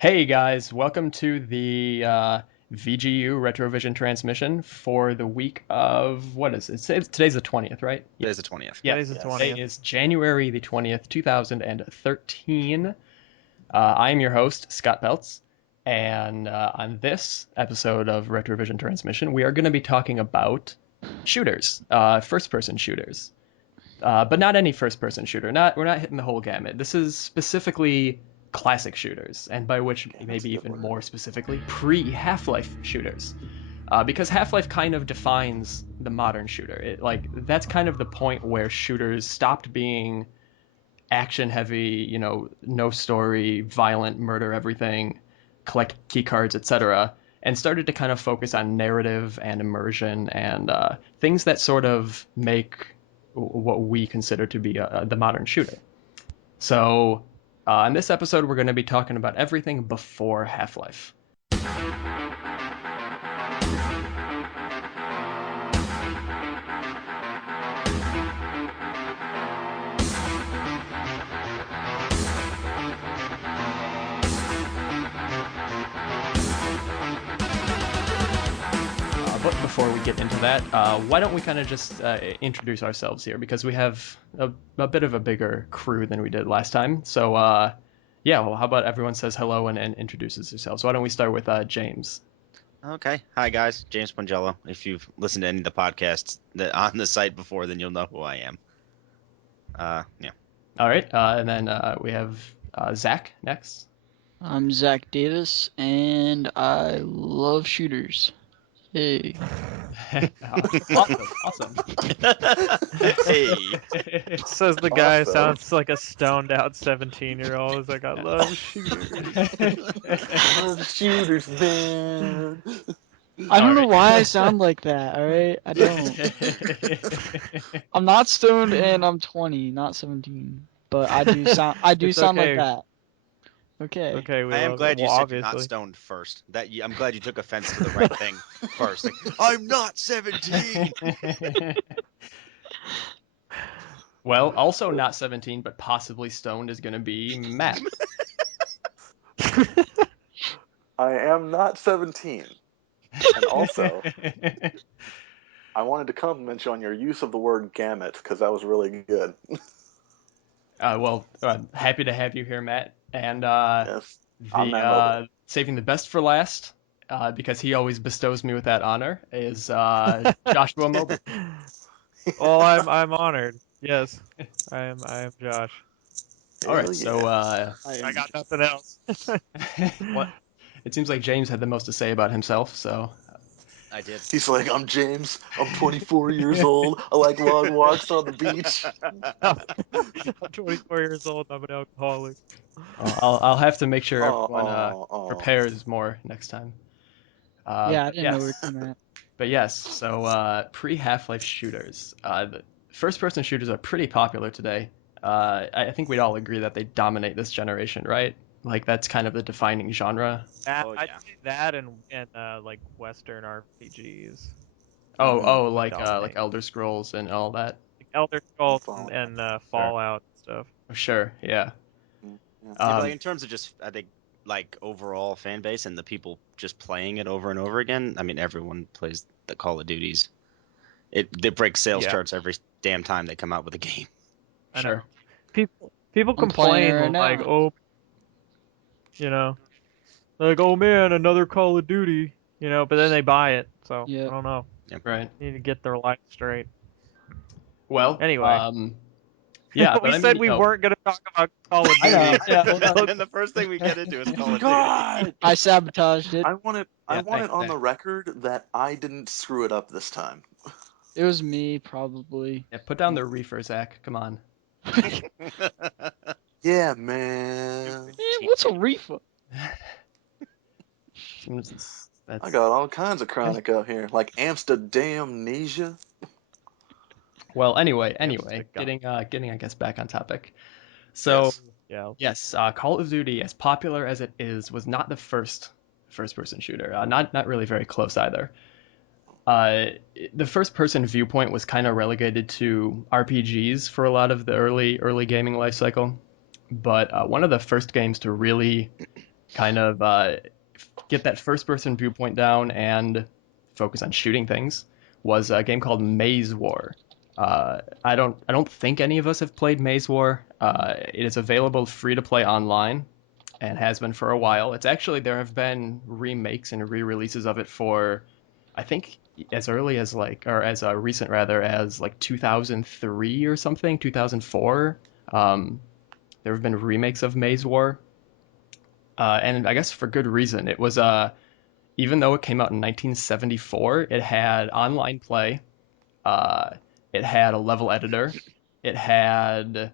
Hey guys, welcome to the VGU Retrovision Transmission for the week of, what is it? Today's the 20th, right? Today's the 20th. Yeah, Today's the Yes. today 20th. is January the 20th, 2013. I am your host, Scott Peltz, and on this episode of Retrovision Transmission, we are going to be talking about shooters, first-person shooters. But not any first-person shooter. We're not hitting the whole gamut. This is specifically classic shooters, and by which Okay, that's maybe a good even word. more specifically, pre-Half-Life shooters. Because Half-Life kind of defines the modern shooter. That's kind of the point where shooters stopped being action-heavy, no story, violent, murder everything, collect key cards, etc., and started to kind of focus on narrative and immersion and things that sort of make what we consider to be the modern shooter. So, in this episode, we're going to be talking about everything before Half-Life. But before we get into that, why don't we kind of just introduce ourselves here, because we have a bit of a bigger crew than we did last time. So, yeah, well, how about everyone says hello and introduces themselves? Why don't we start with James? Okay. Hi, guys. James Pongello. If you've listened to any of the podcasts that on the site before, then you'll know who I am. Yeah. All right, and then we have Zach next. I'm Zach Davis, and I love shooters. Hey. Awesome. Hey. Says the guy Awesome. sounds like a stoned out 17-year-old. He's like, I love shooters. Shooters, man. I don't know Alright. why I sound like that, alright? I don't. I'm not stoned and I'm 20, not 17. But I do sound It's like okay. that. Okay. Okay, we I am love glad it. you Well, said you're not obviously. stoned first. I'm glad you took offense to the right thing first. Like, I'm not 17. Well, also not 17, but possibly stoned is going to be Matt. I am not 17. And also, I wanted to compliment you on your use of the word gamut, because that was really good. Well, happy to have you here, Matt. And Yes, on the that note. saving the best for last, because he always bestows me with that honor, is Joshua Mobley. Well, I'm honored. Yes, I am Josh. All right, Hell so yeah. I got nothing else. what? It seems like James had the most to say about himself, so I did. He's like, I'm James. I'm 24 years old. I like long walks on the beach. I'm 24 years old. I'm an alcoholic. I'll have to make sure Oh, everyone oh, oh. prepares more next time. Yeah, I But didn't know we were yes, doing that. but yes. So pre Half-Life shooters, the first-person shooters are pretty popular today. I think we'd all agree that they dominate this generation, right? Like that's kind of the defining genre. Oh, I'd yeah. say that and like Western RPGs Mm-hmm. Oh, would like dominate. Elder Scrolls and all that. Like Elder I'm Scrolls following and Sure, Fallout and stuff. sure, yeah. you. Yeah. Yeah, but like Um, in terms of just, I think, like overall fan base and the people just playing it over and over again, I mean, everyone plays the Call of Duties. They break sales Yeah, charts every damn time they come out with a game. I know. sure. People I'm playing it complain right like, now. oh, you know, like, oh man, another Call of Duty, but then they buy it. So I Yep. don't know. Right. Need to get their life straight. Well, Anyway, yeah, but we I mean, said we weren't gonna talk about Call of I know. Duty. Yeah, well, And then the first thing we get into is Call of Duty. God! I sabotaged it. I want it. I yeah, want it on thanks. the record that I didn't screw it up this time. It was me, probably. Yeah, put down the reefer, Zach. Come on. Yeah, man. Man, what's a reefer? That's I got all kinds of chronic out here, like Amsterdamnesia. well. Anyway, Amsterdam. getting I guess back on topic. So Yes. Yeah. yes, Call of Duty, as popular as it is, was not the first-person shooter. Not really very close either. Uh, the first-person viewpoint was kind of relegated to RPGs for a lot of the early gaming life cycle. But one of the first games to really kind of get that first-person viewpoint down and focus on shooting things was a game called Maze War. I don't think any of us have played Maze War. It is available free to play online and has been for a while. It's actually there have been remakes and re-releases of it for I think as early as or as recent rather as like 2003 or something, 2004. There have been remakes of Maze War, and I guess for good reason. It was even though it came out in 1974, it had online play. Uh, it had a level editor. It had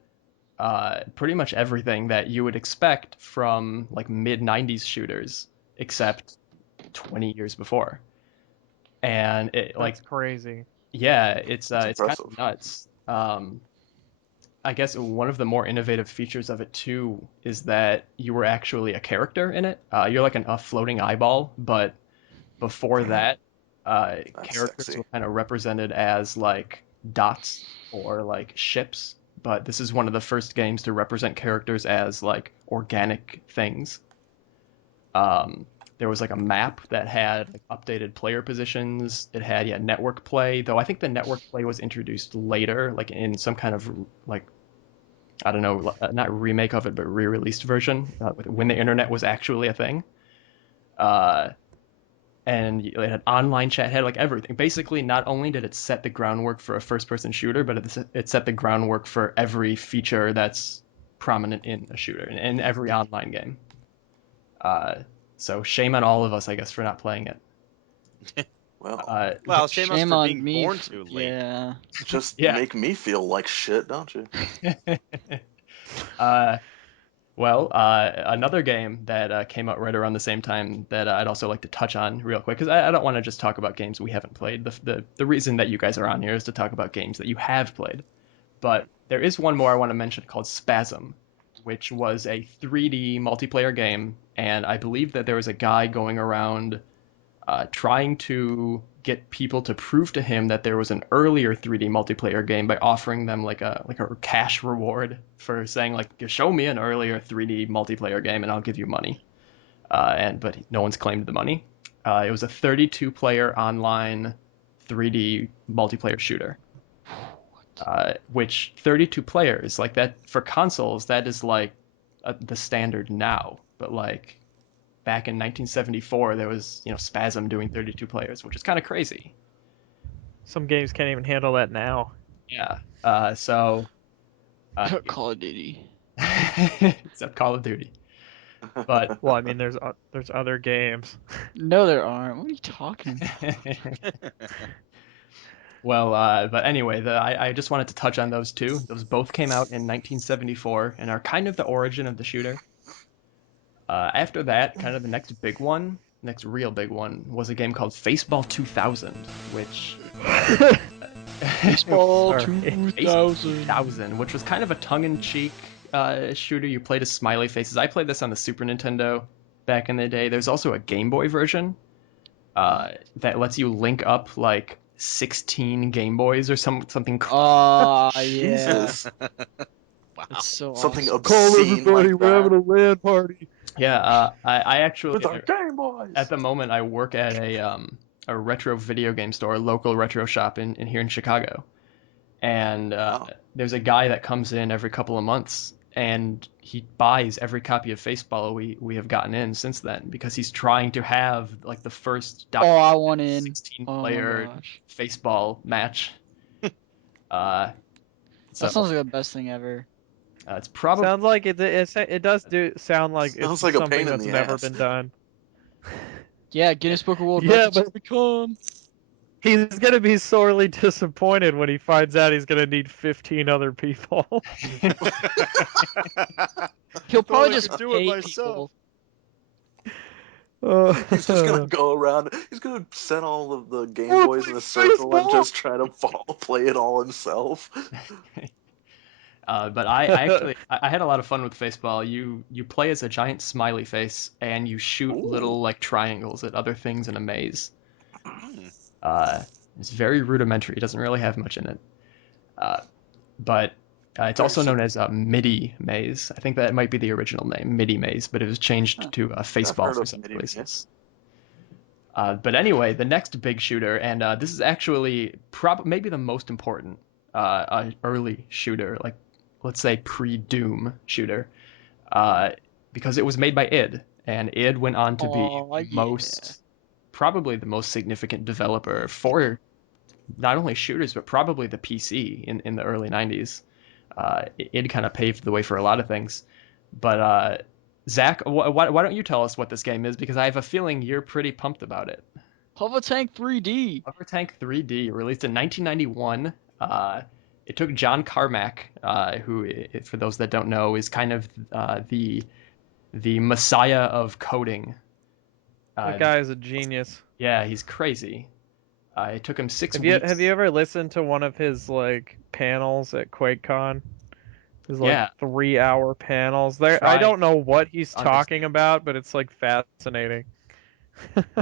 pretty much everything that you would expect from like mid 90s shooters, except 20 years before. And it That's crazy. yeah, That's it's kind impressive. of nuts. I guess one of the more innovative features of it too is that you were actually a character in it. You're like a floating eyeball, but before that, That's characters sexy. were kind of represented as like dots or like ships. But this is one of the first games to represent characters as like organic things. Um, there was like a map that had like updated player positions. It had network play, though I think the network play was introduced later, like in some kind of like I don't know, not remake of it, but re-released version when the internet was actually a thing. Uh, and it had online chat, it had like everything. Basically, not only did it set the groundwork for a first-person shooter, but it set the groundwork for every feature that's prominent in a shooter in every online game. Uh, so shame on all of us, I guess, for not playing it. Well, Well, But shame us Shame for on being me. born too late. Yeah. just yeah. make me feel like shit, don't you? uh, Well, another game that came out right around the same time that I'd also like to touch on real quick, because I don't want to just talk about games we haven't played. The reason that you guys are on here is to talk about games that you have played. But there is one more I want to mention called Spasm, which was a 3D multiplayer game, and I believe that there was a guy going around trying to get people to prove to him that there was an earlier 3D multiplayer game by offering them like a cash reward for saying like show me an earlier 3D multiplayer game and I'll give you money. But no one's claimed the money. It was a 32 player online 3D multiplayer shooter. Which 32 players like that for consoles that is like the standard now, but like back in 1974 there was Spasm doing 32 players, which is kind of crazy. Some games can't even handle that now. Yeah. So Call of Duty. except Call of Duty. But Well, I mean, there's other games. No, there aren't. What are you talking about? well, but anyway, I just wanted to touch on those two. Those both came out in 1974 and are kind of the origin of the shooter. After that, kind of the next big one, next real big one, was a game called Faceball 2000, which Baseball Sorry. 2000. which was kind of a tongue-in-cheek shooter. You played as smiley faces. I played this on the Super Nintendo back in the day. There's also a Game Boy version that lets you link up like 16 Game Boys or something. Ah, yeah. Jesus, Wow. That's so something awesome. obscene like that. a LAN party. Yeah, I actually With our Game Boys. at the moment I work at a retro video game store, a local retro shop in here in Chicago. And Wow. there's a guy that comes in every couple of months and he buys every copy of Faceball we have gotten in since then because he's trying to have like the first Oh, I want in. 16 Oh my player gosh. Faceball match. Uh, so That sounds like the best thing ever. it's probably Sounds like it does do sound like Sounds it's like a something pain in that's the never ass. been done. Yeah, Guinness Book of World Yeah, Records but here we come. he's gonna be sorely disappointed when he finds out he's gonna need 15 other people. He'll probably I just could do it pay myself. people. He's just gonna go around. He's gonna send all of the Game Boys in a circle and just try to play it all himself. But I had a lot of fun with Faceball. You play as a giant smiley face and you shoot little Ooh. like triangles at other things in a maze. Hmm. It's very rudimentary. It doesn't really have much in it. Uh, but It's Very also known simple. as MIDI Maze. I think that might be the original name, MIDI Maze, but it was changed Huh. to I've Faceball heard for of some MIDI places. But anyway, the next big shooter, and this is actually maybe the most important early shooter, like let's say pre-Doom shooter, uh, because it was made by id, and id went on to be Oh the yeah. most, probably the most significant developer for not only shooters but probably the PC in the early 90s. Id kind of paved the way for a lot of things. But Zach, why don't you tell us what this game is? Because I have a feeling you're pretty pumped about it. Hover Tank 3D. Hover Tank 3D, released in 1991. It took John Carmack, who, for those that don't know, is kind of the messiah of coding. That Uh, guy is a genius. yeah, he's crazy. It took him six Have you weeks. ever listened to one of his like panels at QuakeCon? His like Yeah, 3-hour panels. There, I try don't know what he's talking understand. about, but it's like fascinating.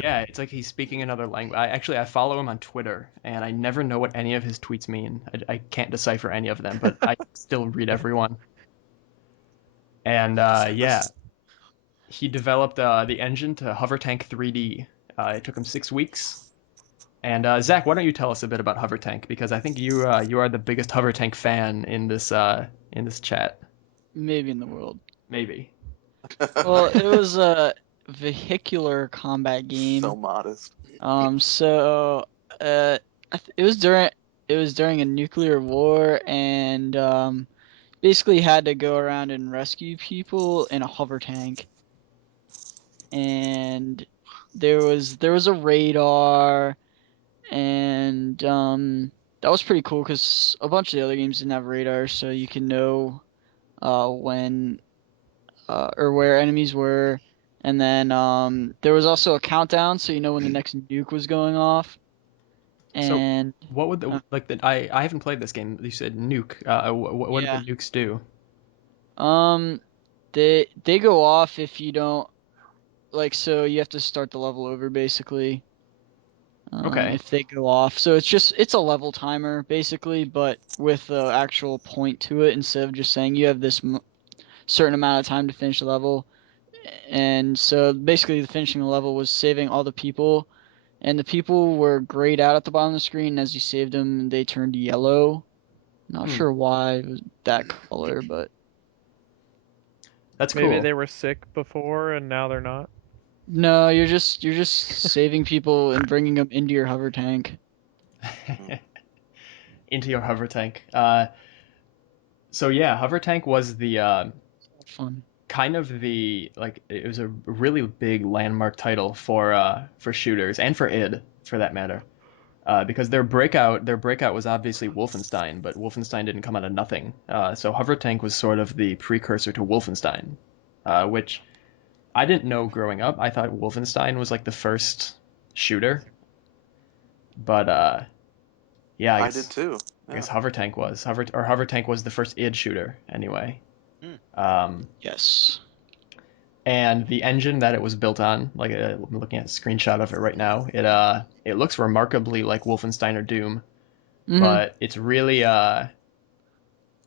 Yeah, it's like he's speaking another language. I follow him on Twitter, and I never know what any of his tweets mean. I can't decipher any of them, but I still read everyone. And yeah, he developed the engine to Hover Tank 3D. It took him 6 weeks. And Zach, why don't you tell us a bit about Hover Tank? Because I think you are the biggest Hover Tank fan in this chat. Maybe in the world. Maybe. Well, it was a vehicular combat So game. modest. So it was during a nuclear war, and basically had to go around and rescue people in a hover tank. And there was a radar, and that was pretty cool because a bunch of the other games didn't have radar, so you can know when or where enemies were. And then there was also a countdown, so you know when the next nuke was going off. So, And what would the uh, like the I haven't played this game. You said nuke. What did the yeah, nukes do? um, they go off if you don't like. So you have to start the level over basically. Okay. If they go off, so it's a level timer basically, but with the actual point to it instead of just saying you have this certain amount of time to finish the level. And so basically, the finishing the level was saving all the people, and the people were grayed out at the bottom of the screen. As you saved them, they turned yellow. Not Hmm. sure why it was that color, but That's Maybe cool. they were sick before and now they're not. no, you're just saving people and bringing them into your hover tank. Into your hover tank. So yeah, hover tank was the Fun. kind of the like it was a really big landmark title for shooters and for id for that matter. Because their breakout was obviously Wolfenstein, but Wolfenstein didn't come out of nothing. So hover tank was sort of the precursor to Wolfenstein, which I didn't know growing up. I thought Wolfenstein was like the first shooter, but yeah, I did too. I Yeah. guess Hover Tank was the first id shooter anyway. Hmm. Um, Yes. and the engine that it was built on, like I'm looking at a screenshot of it right now. It looks remarkably like Wolfenstein or Doom, Mhm. but it's really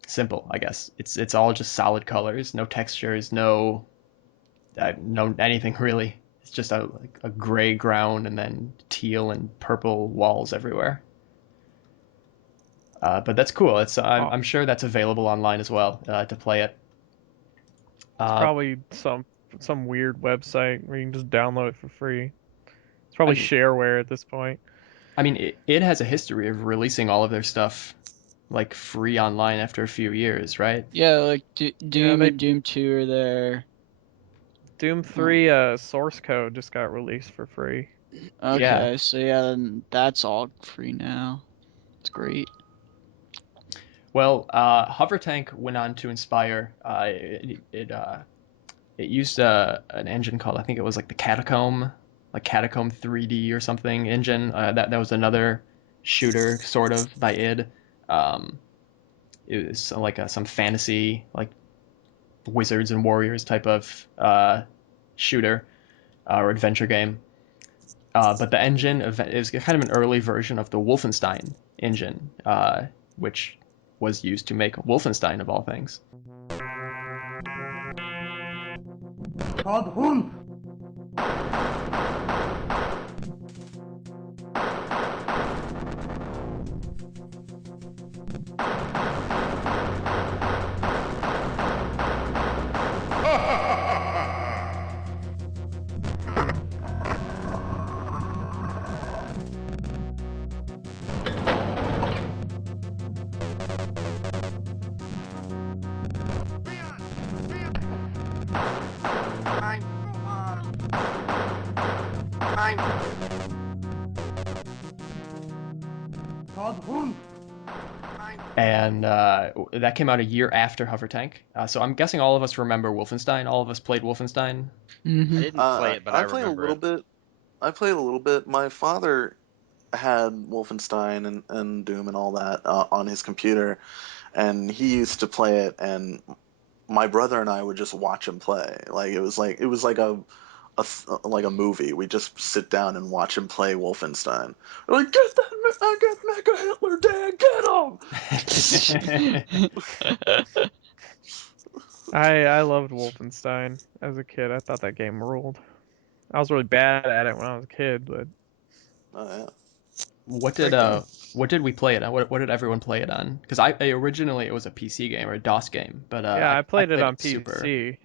simple. I guess it's all just solid colors, no textures, no anything really. It's just a gray ground and then teal and purple walls everywhere. But that's cool. Oh, I'm sure that's available online as well to play it. it's Uh, probably some weird website where you can just download it for free. It's I probably mean, shareware at this point. it has a history of releasing all of their stuff like free online after a few years, right? Yeah, like Yeah, Doom they and Doom 2 are there. Doom Oh, 3 source code just got released for free. Yeah. okay, so yeah, then that's all free now. It's great. Well, Hover Tank went on to inspire. It used an engine called, I think it was like the Catacomb, like Catacomb 3D or something engine. That was another shooter sort of by id. Um, it was like some fantasy like wizards and warriors type of shooter or adventure game. But the engine is kind of an early version of the Wolfenstein engine, which was used to make Wolfenstein of all things. And that came out a year after Hover Tank. So I'm guessing all of us remember Wolfenstein. All of us played Wolfenstein. I Mm-hmm. didn't play it, but I played a remember little it. bit. I played a little bit. My father had Wolfenstein and Doom and all that on his computer, and he used to play it, and my brother and I would just watch him play. Like it was like like a movie. We just sit down and watch him play Wolfenstein. We're like, get Mega Hitler, Dad, get him! I loved Wolfenstein as a kid. I thought that game ruled. I was really bad at it when I was a kid, but Oh yeah. What Great did game. what did we play it on? What did everyone play it on? Because originally it was a PC game or a DOS game, but yeah, I played it on Super. PC.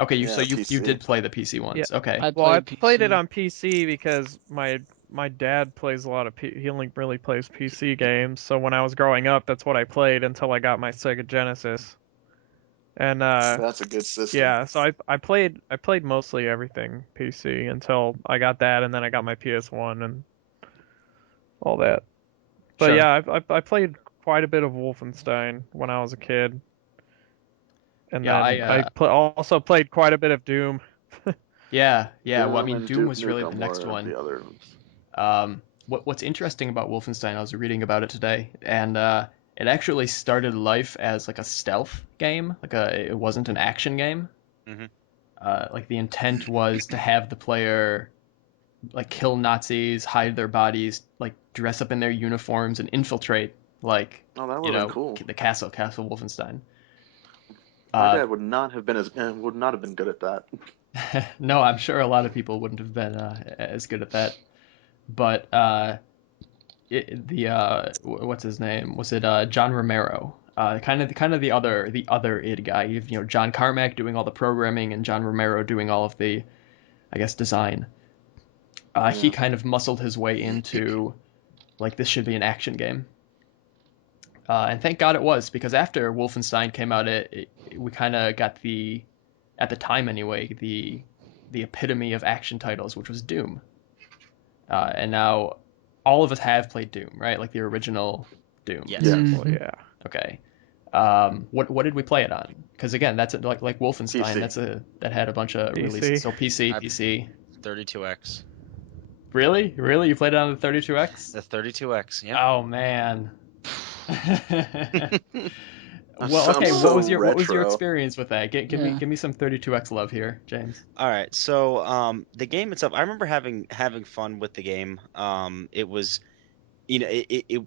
Okay, Yeah, you PC. did play the PC Yeah. ones. Okay. I Well, I played played it PC. on PC because my dad plays a lot of he only really plays PC games. So when I was growing up, that's what I played until I got my Sega Genesis. And That's a good system. yeah, so I played mostly everything PC until I got that, and then I got my PS1 and all that. But Sure. yeah, I played quite a bit of Wolfenstein when I was a kid, and Yeah, then I also played quite a bit of Doom. yeah. Well, I Doom mean, and Doom Duke was really the Nukem next were one. the others. What's interesting about Wolfenstein? I was reading about it today, and it actually started life as like a stealth game. It wasn't an action game. Mhm. Like the intent was to have the player like kill Nazis, hide their bodies, like dress up in their uniforms and infiltrate, like, Oh, that you would have been know, cool. the Castle Wolfenstein. My dad would not have been good at that. No, I'm sure a lot of people wouldn't have been as good at that. But what's his name? Was it John Romero? Kind of the other id guy. You've John Carmack doing all the programming and John Romero doing all of the, I guess, design. He Yeah. kind of muscled his way into like this should be an action game. And thank God it was, because after Wolfenstein came out, we kind of got at the time anyway, the epitome of action titles, which was Doom. And now all of us have played Doom, right? Like the original Doom. Yes. Yeah. Well, Mhm. yeah. Okay. What did we play it on? Because again, that's like Wolfenstein. PC. That had a bunch of PC. releases. So PC, I- PC. 32X. Really? You played it on the 32X? The 32X. Yeah. Oh man. Well, I'm okay. so What was your retro. experience with that? Yeah. Give me some 32X love here, James. All right. So the game itself, I remember having fun with the game. It was, it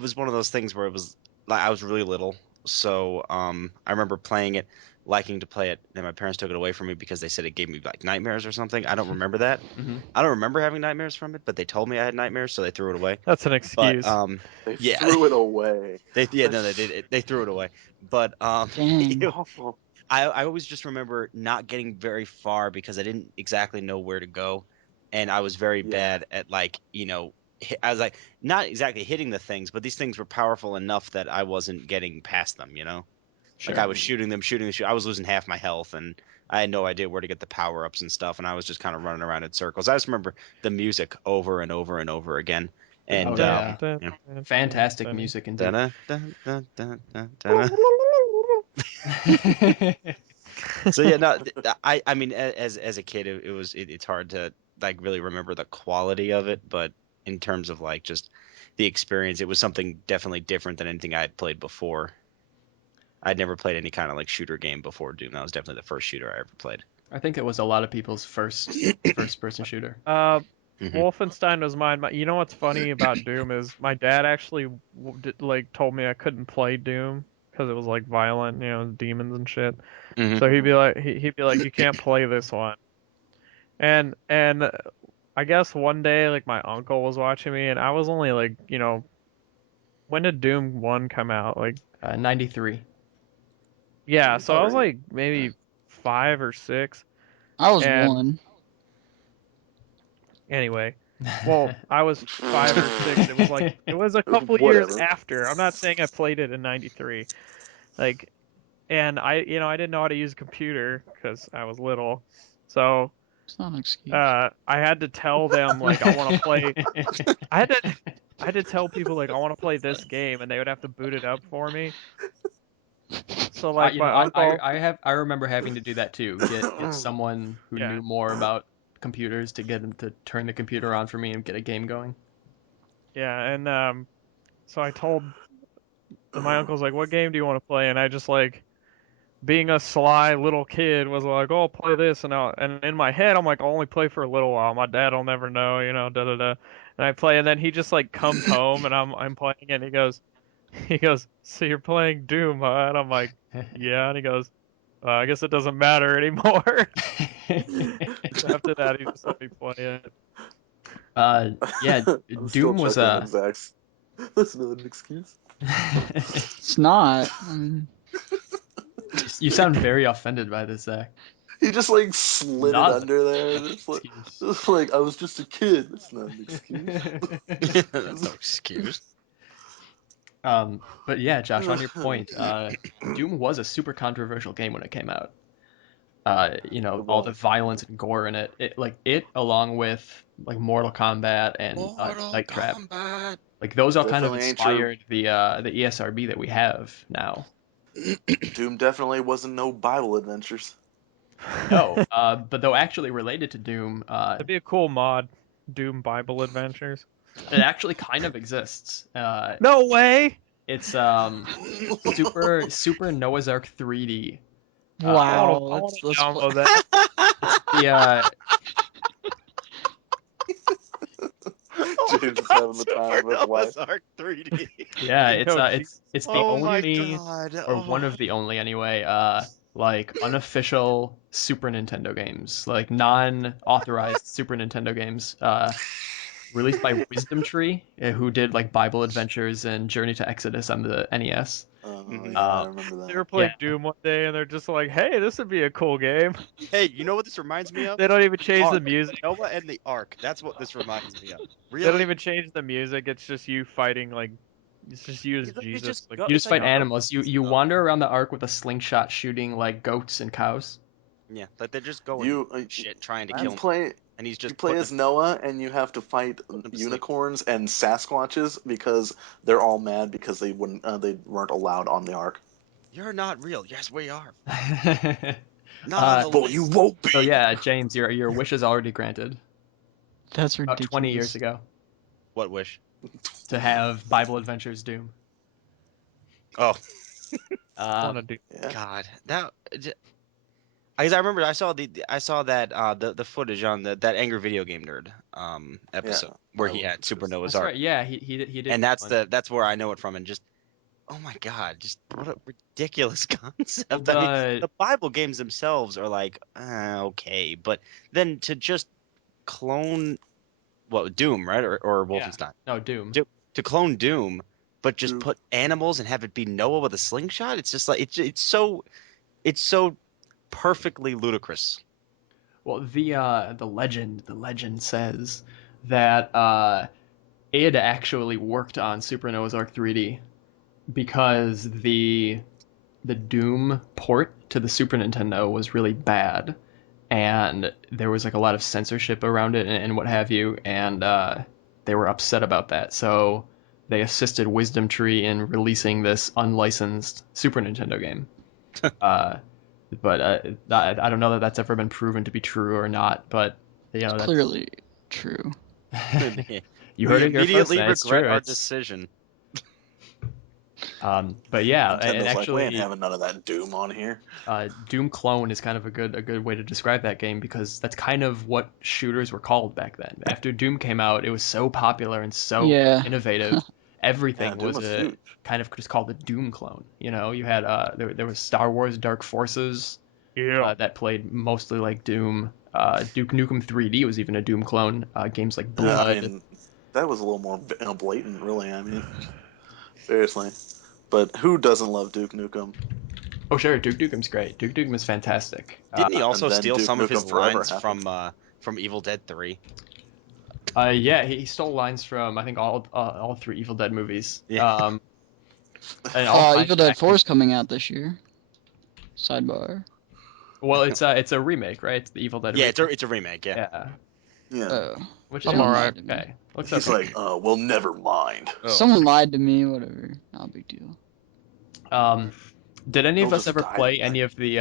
was one of those things where it was like I was really little, so I remember playing it, liking to play it, and my parents took it away from me because they said it gave me like nightmares or something. I don't remember that. Hmm. I don't remember having nightmares from it, but they told me I had nightmares, so they threw it away. That's an But excuse. They yeah, threw it away. they did. They threw it away. But Dang. Awful. I always just remember not getting very far because I didn't exactly know where to go, and I was very Yeah. bad at like I was like not exactly hitting the things, but these things were powerful enough that I wasn't getting past them. Like I Sure. was shooting them, I was losing half my health, and I had no idea where to get the power ups and stuff, and I was just kind of running around in circles. I just remember the music over and over and over again, Oh and yeah. yeah. Fantastic music indeed. Dun, dun, dun, dun, dun, dun. So yeah, no, I mean, as a kid, it's hard to like really remember the quality of it, but in terms of like just the experience, it was something definitely different than anything I had played before. I'd never played any kind of like shooter game before Doom. That was definitely the first shooter I ever played. I think it was a lot of people's first person shooter. Wolfenstein was mine. You know what's funny about Doom is my dad actually told me I couldn't play Doom because it was like violent, demons and shit. Mhm. So he'd be like, you can't play this one. And I guess one day like my uncle was watching me, and I was only like, when did Doom 1 come out? Like 93. yeah, so I was Alright. like maybe 5 or 6. I was And 1. anyway, well, I was 5 or 6. It was a couple years Whatever. after. I'm not saying I played it in 93. Like, and I didn't know how to use a computer because I was little. So, It's not an excuse. I had to tell them like I want to play. I had to tell people like I want to play this game, and they would have to boot it up for me. So like You know, my uncle, I remember having to do that too. Get someone who Yeah. knew more about computers to get them to turn the computer on for me and get a game going. yeah, and so I told my uncle's like, "What game do you want to play?" And I just like, being a sly little kid, was like, "Oh, I'll play this," and in my head I'm like, "I'll only play for a little while. My dad'll never know, da da da." And I play, and then he just like comes home, and I'm playing, and he goes, "So you're playing Doom, huh?" And I'm like, "Yeah." And he goes, "I guess it doesn't matter anymore." So after that, he just let me play it. Yeah, I'm still Doom was chuckling at Zach's. That's not an excuse. It's not. I mean, You sound very offended by this, Zach. He just like slid Not it under there. excuse. Just like I was just a kid. That's not an excuse. That's no excuse. But yeah, Josh, on your point, Doom was a super controversial game when it came out. All the violence and gore in it. It along with like Mortal Kombat and Mortal Night Trap, Kombat. like those all kind of Definitely ain't true. inspired the ESRB that we have now. Doom definitely wasn't no Bible adventures. No, but though actually related to Doom, That'd be a cool mod, Doom Bible Adventures. it actually kind of exists. No way! It's Super Noah's Ark 3D. wow. I want to Let's download that. The James is having the time of his life. Ark 3D. yeah, Yo, it's the Oh my only, god. or one Oh. of the only anyway, like unofficial Super Nintendo games, like non-authorized Super Nintendo games, released by Wisdom Tree, who did like Bible Adventures and Journey to Exodus on the NES. Oh Mhm. yeah, I remember They were that. playing Yeah. Doom one day, and they're just like, "Hey, this would be a cool game." Hey, you know what this reminds me of? They don't even change the Ark. music. Noah and the Ark. That's what this reminds me of. They don't Really? even change the music. It's just you fighting like, it's just you as It's Jesus. just Like, go- You it's just like fight go- animals. You wander around the Ark with a slingshot, shooting like goats and cows. Yeah, like they're just going You shit trying to you kill him, play and he's you just play putting as Noah, and you have to fight him to sleep. unicorns and Sasquatches because they're all mad because they weren't allowed on the Ark. You're not real. Yes, we are. uh, Not on the But you list. won't be. so yeah, James, your wish is already granted. That's About ridiculous. 20 years ago, What wish? to have Bible Adventures Doom. Oh I want to do. Yeah. God, because I remember I saw that the footage on that Angry Video Game Nerd episode where he had Super Noah's That's Ark, right. Yeah, he did. and that one. that's where I know it from, and just oh my God, just what a ridiculous concept. Well, I mean, the Bible games themselves are like okay, but then to just clone Doom, right, or Yeah. Wolfenstein, No, Doom. to clone Doom, but just Doom. put animals and have it be Noah with a slingshot. It's just like it's so perfectly ludicrous. Well, the legend says that it actually worked on Super Noah's Ark 3D because the Doom port to the Super Nintendo was really bad, and there was like a lot of censorship around it and what have you, and they were upset about that. So they assisted Wisdom Tree in releasing this unlicensed Super Nintendo game. But I don't know that that's ever been proven to be true or not. But It's that's clearly true. you heard We it here first. immediately Man. It's regret true. our It's decision. But yeah, and Nintendo's like, we ain't actually, having none of that Doom on here. Doom Clone is kind of a good way to describe that game because that's kind of what shooters were called back then. After Doom came out, it was so popular and so Yeah. innovative. Everything Yeah, Doom was was a huge. kind of just called a Doom clone. You know, you had there was Star Wars Dark Forces Yeah. that played mostly like Doom. Duke Nukem 3D was even a Doom clone. Games like Yeah, I Blood. mean, that was a little more blatant, really. I mean, seriously. But who doesn't love Duke Nukem? Oh sure, Duke Nukem's great. Duke Nukem is fantastic. Didn't he And also then steal Duke some of his Nukem Forever lines happened. from Evil Dead 3? Yeah, he stole lines from I think all three Evil Dead movies. Yeah. And all kinds Evil of Dead action. 4 is coming out this year. Sidebar. Well, it's a remake, right? It's the Evil Dead Yeah, remake. it's a remake. Yeah. Yeah, Yeah. Oh. which I'm is alright. okay. Looks He's okay. like, well, never mind. Oh. Someone lied to me, whatever. Not a big deal. Did any of They'll us just ever die play today. any of the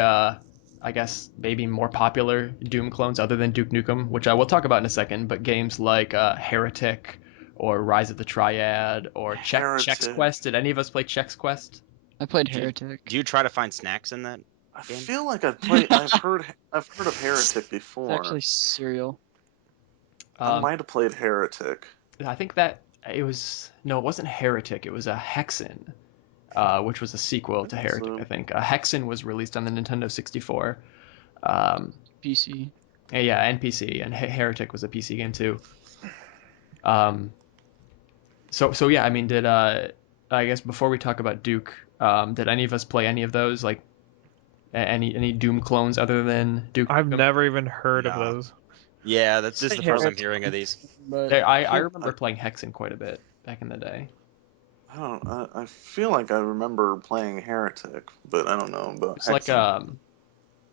I guess maybe more popular Doom clones other than Duke Nukem, which I will talk about in a second, but games like Heretic or Rise of the Triad or Chex Heretic. Quest. Did any of us play Chex Quest? I played Do you, Heretic. do you try to find snacks in that I game? feel like I've heard of Heretic It's before. actually cereal. I might have played Heretic. I think that it was no, it wasn't Heretic. It was a Hexen, which was a sequel to Heretic. So, I think Hexen was released on the Nintendo 64. Um, PC. yeah, and PC, and Heretic was a PC game too. Um, so yeah, I mean, did I guess before we talk about Duke, did any of us play any of those like any Doom clones other than Duke? I've Nukem? never even heard of No. those. Yeah, this is the first I'm Heretic, hearing of these. But I remember playing Hexen quite a bit back in the day. I don't. I feel like I remember playing Heretic, but I don't know. But It's like Hexen.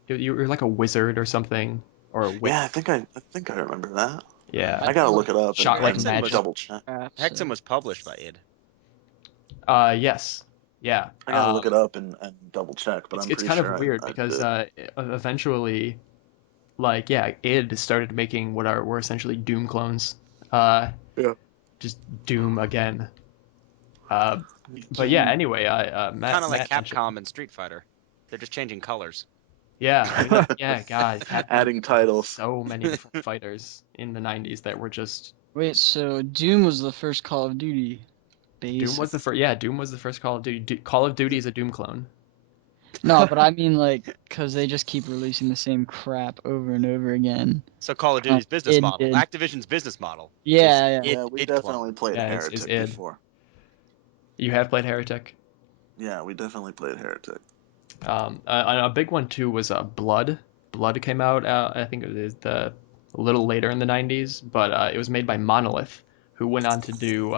you're like a wizard or something or a witch. Yeah, I think I remember that. Yeah, I gotta look it up shot like Hexen was- magic. double check. Hexen was published by id. Yes, yeah. I gotta look it up and double check, but I'm It's pretty kind of sure weird I because did. eventually, like yeah, id started making what were essentially Doom clones. Uh, Yeah. just Doom again. Uh, but yeah, anyway, Kind of like Matt mentioned. Capcom and Street Fighter. They're just changing colors. Yeah, yeah, God, Capcom Adding had titles. so many different fighters in the '90s that were just. Wait, so Doom was the first Call of Duty. Doom was the first. Yeah, Doom was the first Call of Duty. Call of Duty is a Doom clone. No, but I mean like, cause they just keep releasing the same crap over and over again. So Call of Duty's business id model, did. Activision's business model. Yeah, is Yeah, we id definitely clone. played Yeah, is Heretic id. before. You have played Heretic. Yeah, we definitely played Heretic. A big one too was Blood. Blood came out. I think it was a little later in the '90s, but it was made by Monolith, who went on to do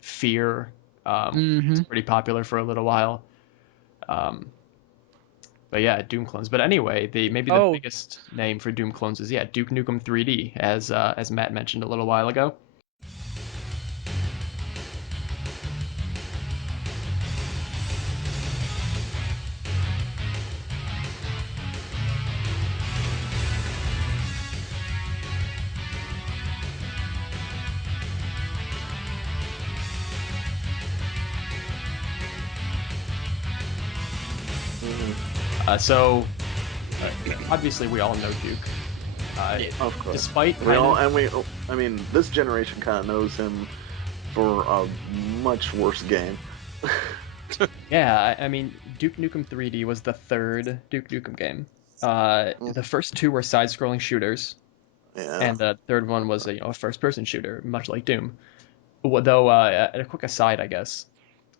Fear, which was Mm-hmm. pretty popular for a little while. Um, but yeah, Doom clones. But anyway, maybe the Oh, biggest name for Doom clones is Duke Nukem 3D, as Matt mentioned a little while ago. So obviously we all know Duke. Of course. Despite I mean, this generation kind of knows him for a much worse game. yeah, I mean Duke Nukem 3D was the third Duke Nukem game. The first two were side-scrolling shooters, Yeah. and the third one was a first-person shooter, much like Doom. Though, a quick aside, I guess,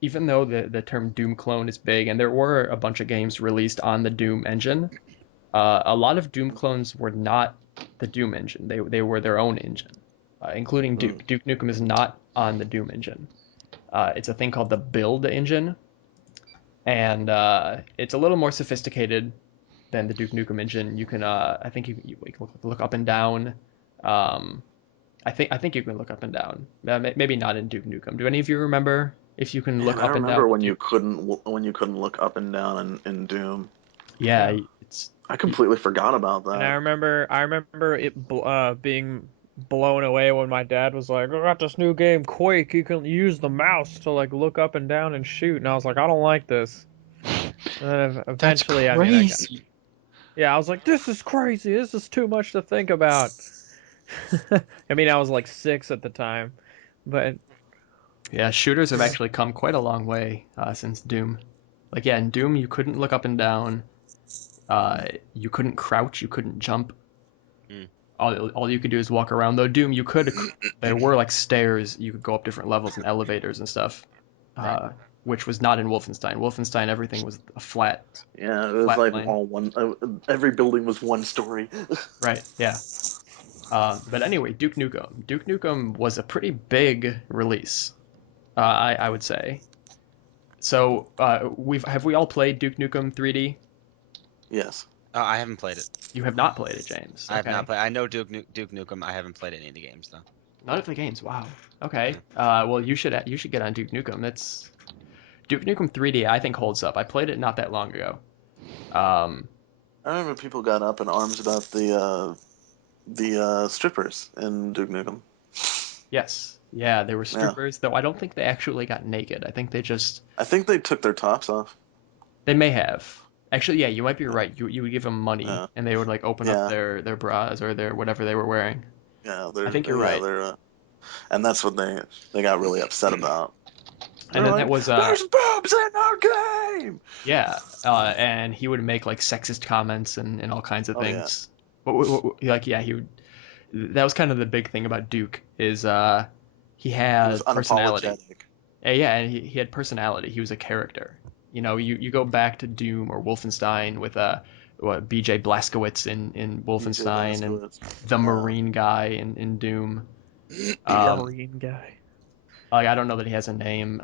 even though the term Doom clone is big, and there were a bunch of games released on the Doom engine, a lot of Doom clones were not the Doom engine. They were their own engine, including Duke. Duke Nukem is not on the Doom engine. It's a thing called the Build engine, and it's a little more sophisticated than the Duke Nukem engine. You can, I think you can look up and down. I think you can look up and down. Maybe not in Duke Nukem. Do any of you remember if you can look Man, I up and down? remember in Duke? when you couldn't look up and down in Doom. Yeah, yeah. it's I completely forgot about And I that. remember it being blown away when my dad was like, "I got this new game, Quake. You can use the mouse to like look up and down and shoot." And I was like, "I don't like this." And then That's eventually, I mean, crazy. yeah, I was like, "This is crazy. This is too much to think about." I mean, I was like 6 at the time, but Yeah, shooters have actually come quite a long way since Doom. Like, yeah, in Doom, you couldn't look up and down. You couldn't crouch. You couldn't jump. Hmm. All you could do is walk around. Though Doom, you could. There were like stairs. You could go up different levels and elevators and stuff, Right. which was not in Wolfenstein. Wolfenstein, everything was a flat, Yeah, it was flat like plane. all one. Every building was one story. Right. Yeah. But anyway, Duke Nukem. Duke Nukem was a pretty big release. I would say. So have we all played Duke Nukem 3D? Yes. I haven't played it. You have not played it, James. I have not Okay. played. I know Duke Nukem. I haven't played any of the games though. None of the games. Wow. Okay. Yeah. Well, you should get on Duke Nukem. It's Duke Nukem 3D. I think holds up. I played it not that long ago. Um, I remember people got up in arms about the strippers in Duke Nukem. yes. Yeah, they were Yeah. strippers, though I don't think they actually got naked. I think I think they took their tops off. they may have. Actually, yeah, you might be right. You would give them money Yeah. and they would like open up Yeah. their bras or their whatever they were wearing. Yeah. I think you're right. And that's what they got really upset about. And They're then like, that was "There's boobs in our game." yeah, and he would make like sexist comments and all kinds of Oh yeah. things. Like yeah, he would. That was kind of the big thing about Duke is he He had was personality. unapologetic. Yeah, and he had personality. He was a character. You know, you go back to Doom or Wolfenstein with BJ Blazkowicz in BJ Wolfenstein and Blazkowicz. the Marine guy in Doom. Marine guy. Like I don't know that he has a name,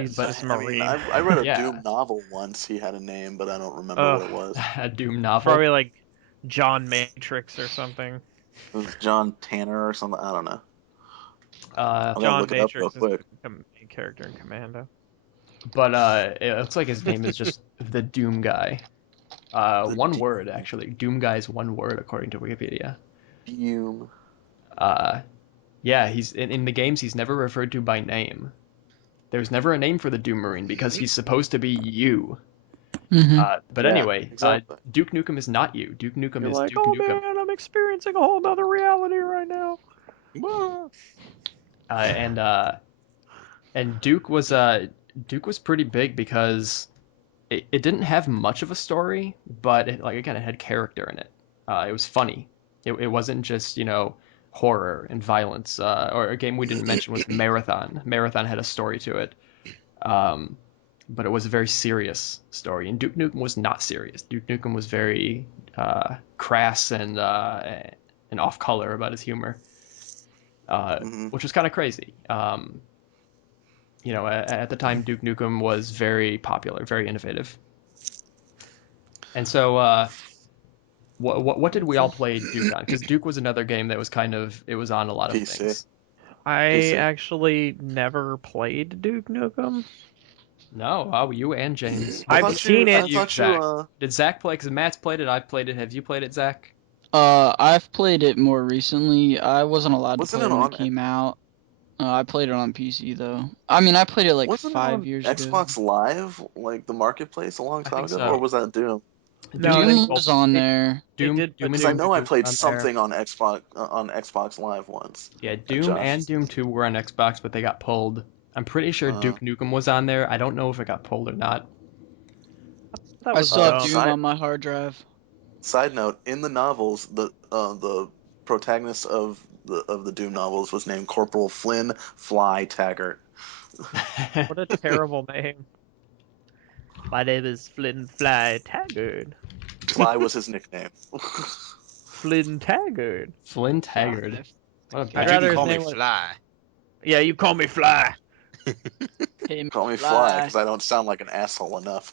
He's but just I mean, Marine. I read a yeah, Doom novel once. He had a name, but I don't remember Ugh, what it was. a Doom novel. probably like John Matrix or something. It was John Tanner or something. I don't know. Uh, I'm gonna John look it up real Matrix is quick. the main character in Commando. but it looks like his name is just the Doom guy. The One word actually. Doom guy is one word according to Wikipedia. Doom. Uh, yeah, he's in the games. He's never referred to by name. There's never a name for the Doom Marine because he's supposed to be you. Hmm. But Yeah, anyway, exactly. Duke Nukem is not you. Duke Nukem You're is like, Duke oh Nukem. man, I'm experiencing a whole nother reality right now. Whoa. Uh, and uh, and Duke was pretty big because it didn't have much of a story, but like again, it had character in it. It was funny. It wasn't just horror and violence. Or a game we didn't mention was Marathon. Marathon had a story to it, um, but it was a very serious story. And Duke Nukem was not serious. Duke Nukem was very crass and off color about his humor, Hmm. which was kind of crazy. At the time, Duke Nukem was very popular, very innovative. And so, what did we all play Duke on? Because Duke was another game that was it was on a lot of PC. things. I PC. actually never played Duke Nukem. No, oh, you and James. I I've thought seen you. it. I You, thought you. Zach. Did Zach play? Because Matt's played it. I've played it. Have you played it, Zach? I've played it more recently. I wasn't allowed to Wasn't play it it when it on? came out. I played it on PC though. I mean, I played it like Wasn't it 5 years on ago. Xbox Live, like the marketplace, a long I time think ago, or so. was that Doom? No, they Doom was on there. did put Doom Because and I Doom. Doom know I 2 were played on there. something on Xbox Live once. Yeah, At Doom and Josh's. Doom 2 were on Xbox, but they got pulled. I'm pretty sure Uh, Duke Nukem was on there. I don't know if it got pulled or not. That I was still have dumb. Doom on my hard drive. Side note: in the novels, the protagonist of the Doom novels was named Corporal Flynn Fly Taggart. What a terrible name. My name is Flynn Fly Taggart. Fly was his nickname. Flynn Taggart. Flint Haggard. What a I'd But bad you rather can his call me name was. Fly. Yeah, you call me Fly. Hey, Call me Fly because I don't sound like an asshole enough.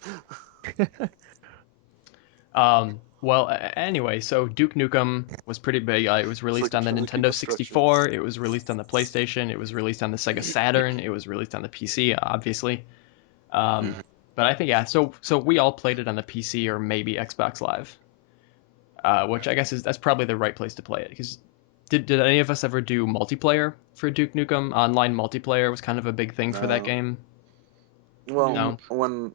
Well, anyway, so Duke Nukem was pretty big. It was It's released like on the killing Nintendo destruction. 64. It was released on the PlayStation. It was released on the Sega Saturn. It was released on the PC, obviously. Um, Mhm. but I think yeah. So we all played it on the PC or maybe Xbox Live, which I guess that's probably the right place to play it because Did any of us ever do multiplayer for Duke Nukem? Online multiplayer was kind of a big thing for that No. game. Well, No.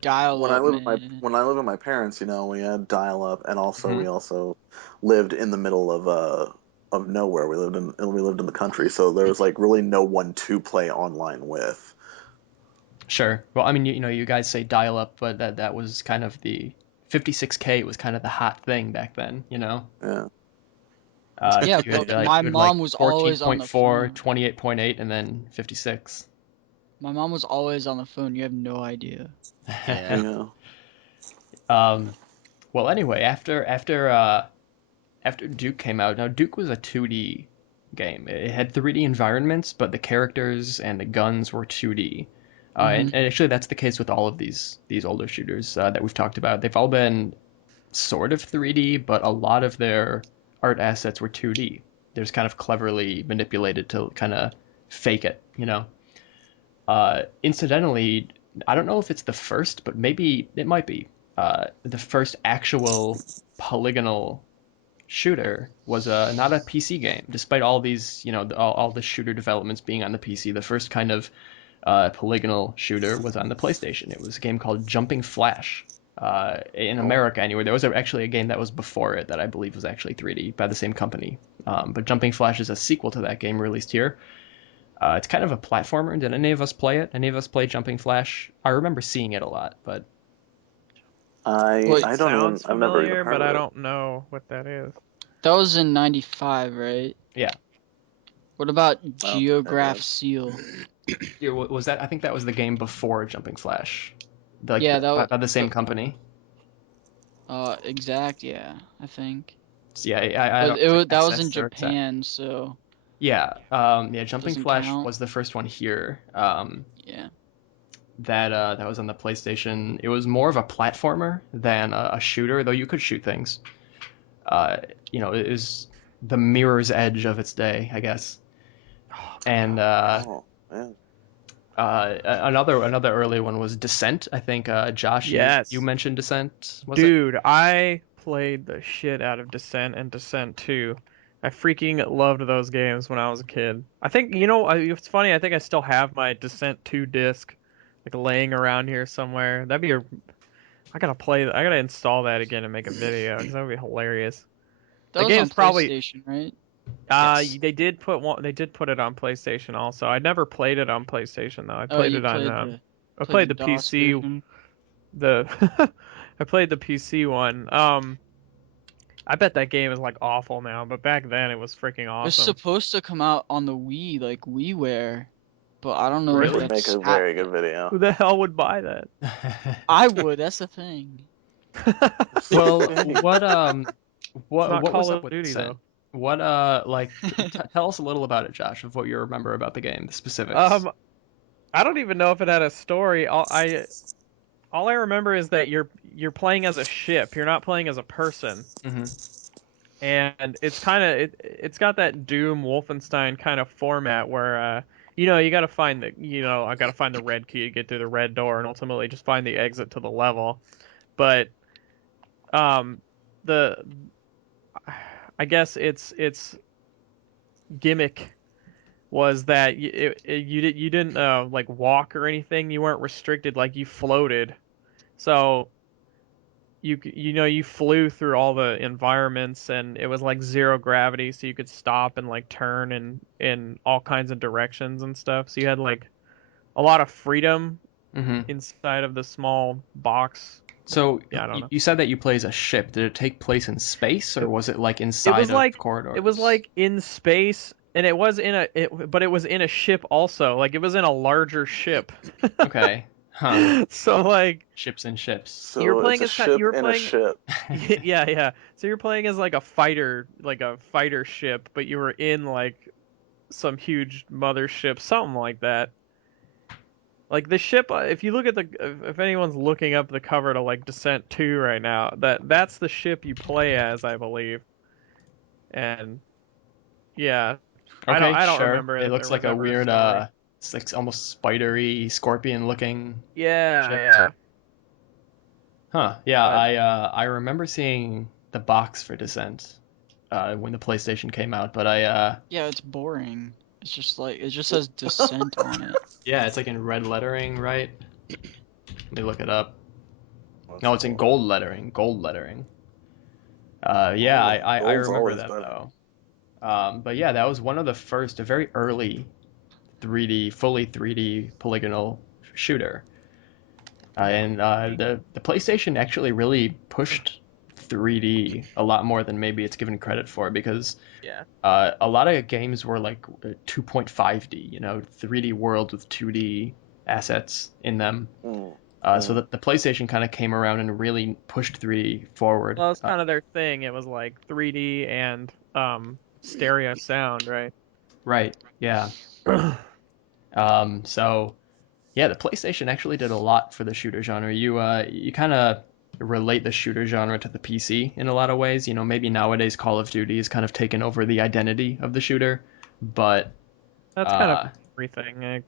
Dial up, man. when I lived with my parents, we had dial up, and also Mhm. we also lived in the middle of nowhere. We lived in the country, so there was like really no one to play online with. Sure. Well, I mean, you guys say dial up, but that was kind of the 56K was kind of the hot thing back then, Yeah. Yeah, You had but my you had mom was always on the 14.4, phone. 28.8, and then 56. My mom was always on the phone. You have no idea. Yeah. Yeah. Well, anyway, after Duke came out, now Duke was a 2D game. It had 3D environments, but the characters and the guns were 2D. And actually, that's the case with all of these older shooters that we've talked about. They've all been sort of 3D, but a lot of their art assets were 2D. They're just kind of cleverly manipulated to kind of fake it, Incidentally, I don't know if it's the first, but maybe it might be. The first actual polygonal shooter was not a PC game, despite all these, all the shooter developments being on the PC. The first kind of polygonal shooter was on the PlayStation. It was a game called Jumping Flash. In America, anyway, there was actually a game that was before it that I believe was actually 3D by the same company. But Jumping Flash is a sequel to that game released here. It's kind of a platformer. Did any of us play it? Any of us play Jumping Flash? I remember seeing it a lot, but Wait, I don't even Sounds I've never even familiar, heard but I of it. don't know what that is. that was in '95, right? yeah. What about I don't think I Geograph did. Seal? Yeah, was that? I think that was the game before Jumping Flash, like Yeah, that was by the same company. exact. Yeah, I think. So, yeah, I But don't have that was in access to their exact. Japan, so Yeah, yeah. Jumping doesn't Flash count. was the first one here. Yeah. That was on the PlayStation. It was more of a platformer than a shooter, though you could shoot things. Uh, it is the mirror's edge of its day, I guess. And Oh, man. another early one was Descent. I think Josh, you Yes. mentioned Descent, was it? Dude, I played the shit out of Descent and Descent 2. I freaking loved those games when I was a kid. I think, it's funny, I think I still have my Descent 2 disc, like laying around here somewhere. I gotta install that again and make a video, because that would be hilarious. That The was on game's probably, PlayStation, right? Yes. they did put it on PlayStation also. I never played it on PlayStation though. Oh, you played I the played the DOS PC, version. the, I played the PC one. I bet that game is like awful now, but back then it was freaking It was awesome. supposed to come out on the Wii, like WiiWare, but I don't know It if Really? would make that's a very good video. Who the hell would buy that? I would. That's the thing. Well, It's not what was Call up of with Duty Descent? though. What tell us a little about it, Josh, of what you remember about the game, the specifics. Um, I don't even know if it had a story. All I remember is that you're playing as a ship. You're not playing as a person. Hmm. And it's got that Doom Wolfenstein kind of format where you got to find I got to find the red key to get through the red door and ultimately just find the exit to the level. But um the I guess its gimmick was that you didn't like walk or anything. You weren't restricted, like you floated. So you flew through all the environments and it was like zero gravity, so you could stop and like turn in all kinds of directions and stuff. So you had like a lot of freedom Hmm. inside of the small box. So Yeah, I don't know. you said that you play as a ship. Did it take place in space, or It, was it like it inside was of like it was corridors? like in space, and but it was in a ship also. Like it was in a larger ship. Okay. Huh. So like Ships and ships. you were So it's playing a as kind ship you were in a playing ship. yeah, yeah. So you're playing as like a fighter ship, but you were in like some huge mothership, something like that. Like the ship, if you look at if anyone's looking up the cover to like Descent 2 right now, that's the ship you play as, I believe. And yeah, Okay, I don't sure. remember It that there looks like was a ever a weird story. it's like almost spidery, scorpion looking Yeah, ship. yeah. Huh. Yeah, But I remember seeing the box for Descent. when the PlayStation came out, but I Yeah, it's boring. It's just like it just says Descent on it. yeah, it's like in red lettering, right? Let me look it up. Let's No, it's in pull it up. gold lettering. Gold lettering. Yeah, Ooh, I gold's remember always that better. though. But yeah, that was one of the first, a very early 3D, fully 3D polygonal shooter. And the PlayStation actually really pushed 3D a lot more than maybe it's given credit for, because Yeah. a lot of games were like 2.5D, 3D worlds with 2D assets in them. Mm, So mm. that the PlayStation kind of came around and really pushed 3D forward. Well, it's kind of their thing. It was like 3D and stereo sound, right? Right, yeah. So yeah, the PlayStation actually did a lot for the shooter genre. You kind of relate the shooter genre to the PC in a lot of ways. Maybe nowadays Call of Duty has kind of taken over the identity of the shooter, but That's kind of uh, everything.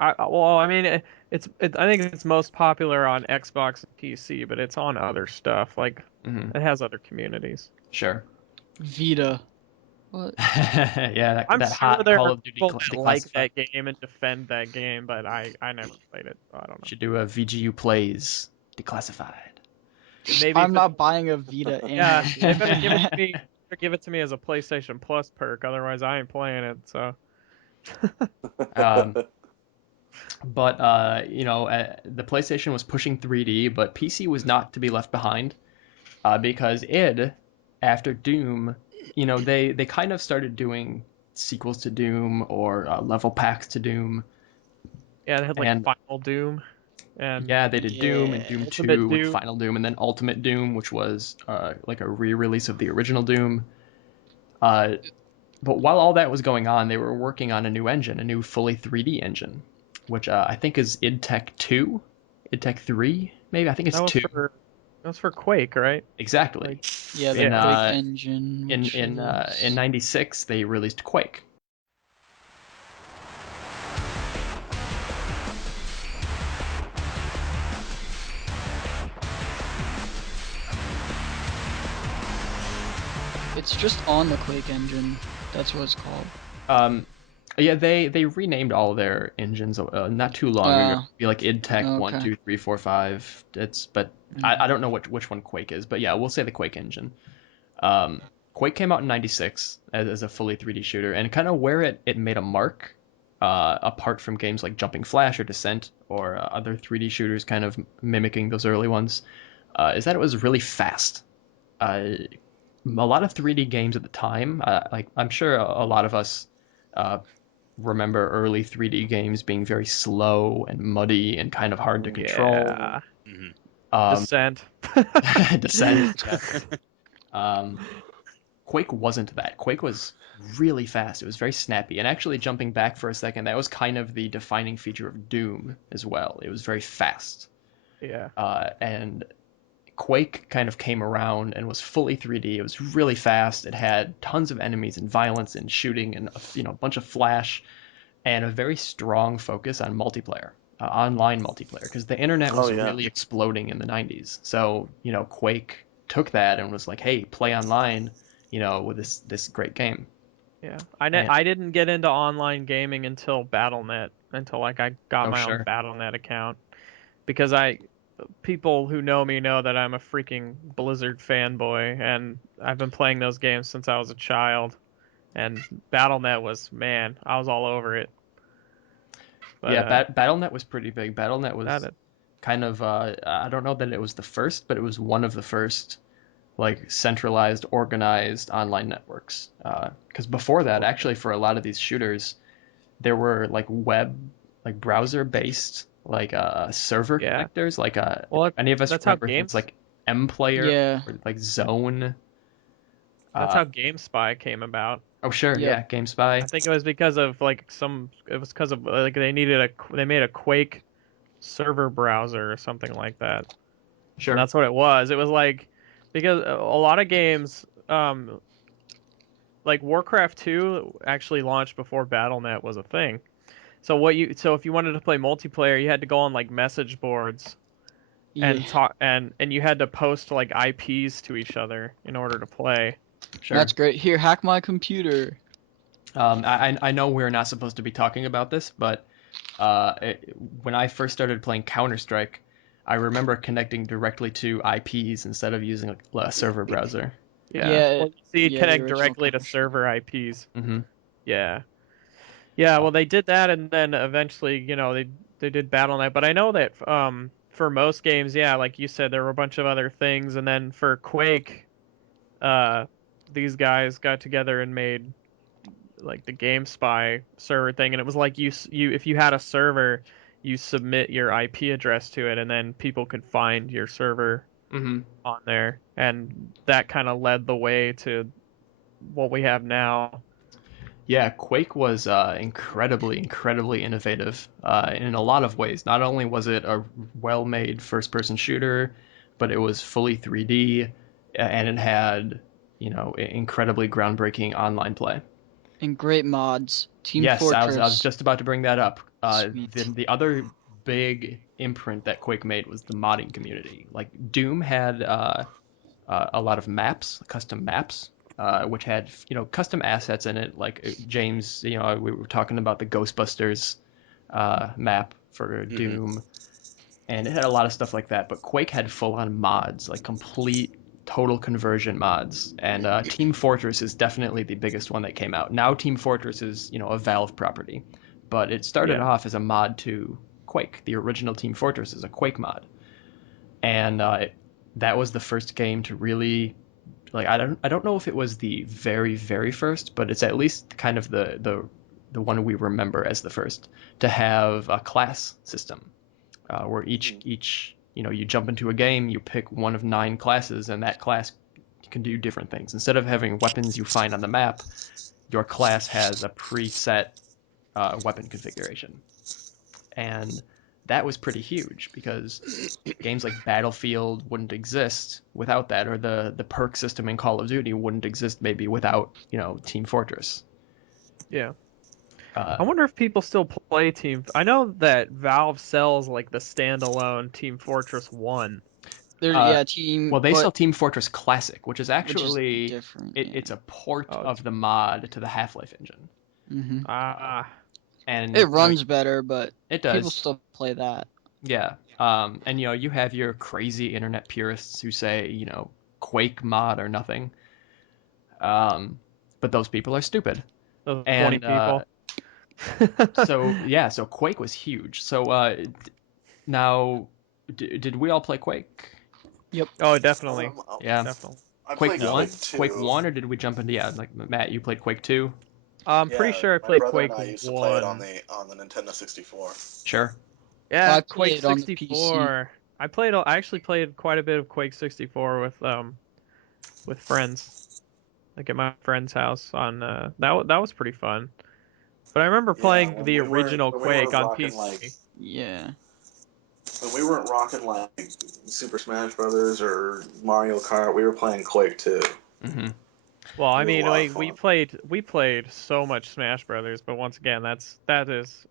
Well, I mean, I think it's most popular on Xbox and PC, but it's on other stuff. Like, mhm, it has other communities. sure. Vita. What? Yeah, that, I'm that sure hot there Call are of Duty people that like declassified. that game and defend that game, but I never played it, so I don't know. Should do a VGU plays declassified. Maybe I'm if it, not buying a Vita yeah, they better give it to anyway. me. Better give it to me as a PlayStation Plus perk, otherwise I ain't playing it. So Um, but the PlayStation was pushing 3D, but PC was not to be left behind. Because id, after Doom, they kind of started doing sequels to Doom or level packs to Doom, yeah, it had like and Final Doom and yeah, they did Doom and Yeah. Doom Ultimate 2 and Doom. Final Doom, and then Ultimate Doom, which was like a re-release of the original Doom. Uh, but while all that was going on, they were working on a new engine, a new fully 3D engine, which I think is id Tech 2, id Tech 3, maybe. I think it's That was 2. for Quake, right? Exactly. Like, Yeah, the In yeah. Quake engine, in which in in is '96, they released Quake. it's just on the Quake engine. That's what it's called. Um, yeah, they renamed all their engines not too long ago. Uh, Be like id Tech one, okay. 2, 3, 4, 5. But I don't know which one Quake is. But yeah, we'll say the Quake engine. Um, Quake came out in '96 as a fully 3D shooter, and kind of where it made a mark, apart from games like Jumping Flash or Descent or other 3D shooters kind of mimicking those early ones, is that it was really fast. A lot of 3D games at the time, like I'm sure a lot of us uh, remember early 3D games being very slow and muddy and kind of hard to control. Yeah. Mhm. Um, Descent. Descent, yes. Um, Quake wasn't that. Quake was really fast. It was very snappy. And actually, jumping back for a second, that was kind of the defining feature of Doom as well. It was very fast. Yeah. And Quake kind of came around and was fully 3D. It was really fast. It had tons of enemies and violence and shooting and a bunch of flash and a very strong focus on multiplayer, online multiplayer, because the internet Oh was yeah. really exploding in the '90s. So Quake took that and was like, hey, play online, with this great game. Yeah. And I didn't get into online gaming until BattleNet, until like I got oh my own sure, BattleNet account because people who know me know that I'm a freaking Blizzard fanboy and I've been playing those games since I was a child and BattleNet was, man, I was all over it. But yeah, BattleNet was pretty big. BattleNet that was it, kind of I don't know that it was the first, but it was one of the first like centralized, organized online networks. Because before that, actually, for a lot of these shooters, there were like like browser-based, like server yeah. connectors. Like Well, any of us that's how remember things games like MPlayer Yeah. or like Zone. that's Uh, how GameSpy came about. oh sure, Yep. yeah, GameSpy. I think it was because of like it was because of like they made a Quake server browser or something like that. And Sure. that's what it was. It was like because a lot of games like Warcraft 2 actually launched before BattleNet was a thing. So if you wanted to play multiplayer, you had to go on like message boards Yeah. and talk and you had to post like IPs to each other in order to play. Sure. That's great. Here, hack my computer. I know we're not supposed to be talking about this, but when I first started playing Counter-Strike, I remember connecting directly to IPs instead of using a server browser. Yeah, Well, so you'd yeah, the connect original directly to Counter-Strike. server IPs. Mm-hmm. Yeah. Yeah, well, they did that, and then eventually, they did Battle.net. But I know that for most games, yeah, like you said, there were a bunch of other things, and then for Quake, these guys got together and made like the GameSpy server thing, and it was like you if you had a server, you submit your IP address to it, and then people could find your server Mm-hmm. on there, and that kind of led the way to what we have now. Yeah, Quake was incredibly innovative in a lot of ways. Not only was it a well-made first-person shooter, but it was fully 3D, and it had, incredibly groundbreaking online play. And great mods. Team Yes, I was Fortress. just about to bring that up. Sweet. The other big imprint that Quake made was the modding community. Like Doom had a lot of maps, custom maps, which had custom assets in it. Like James, we were talking about the Ghostbusters map for Doom, and it had a lot of stuff like that. But Quake had full-on mods, like complete total conversion mods. And Team Fortress is definitely the biggest one that came out. Now Team Fortress is a Valve property, but it started Yeah. off as a mod to Quake. The original Team Fortress is a Quake mod, and that was the first game to really, like, I don't know if it was the very first, but it's at least kind of the one we remember as the first to have a class system, where each you jump into a game, you pick one of 9 classes, and that class can do different things. Instead of having weapons you find on the map, your class has a preset weapon configuration, and that was pretty huge because games like Battlefield wouldn't exist without that, or the perk system in Call of Duty wouldn't exist maybe without Team Fortress. Yeah. Uh, I wonder if people still play Team. I know that Valve sells like the standalone Team Fortress 1. There, uh, yeah, team, well, they but sell Team Fortress Classic, which is which is actually different. it's a port Oh, of the mod to the Half-Life engine, ah, and It runs better, but it people does. still play that. Yeah. And you have your crazy internet purists who say, Quake mod or nothing. But those people are stupid. those 20 And people. so Quake was huge. So now, did we all play Quake? Yep. Oh, definitely, Yeah. definitely. I Quake played No. one, Quake 2. Quake one, or did we jump into like Matt? You played Quake 2. I'm pretty Yeah, sure I my played brother and Quake I used to play it 1. on the Nintendo 64. Sure. Yeah, I Quake played on the PC. 64. I actually played quite a bit of Quake 64 with friends, like at my friend's house on that was pretty fun. But I remember Yeah, playing the original when we were Quake on rocking PC. Yeah. when we weren't rocking like Super Smash Brothers or Mario Kart, we were playing Quake 2. Hmm. Well, I It was a mean, lot of we fun. played so much Smash Brothers, but once again, that is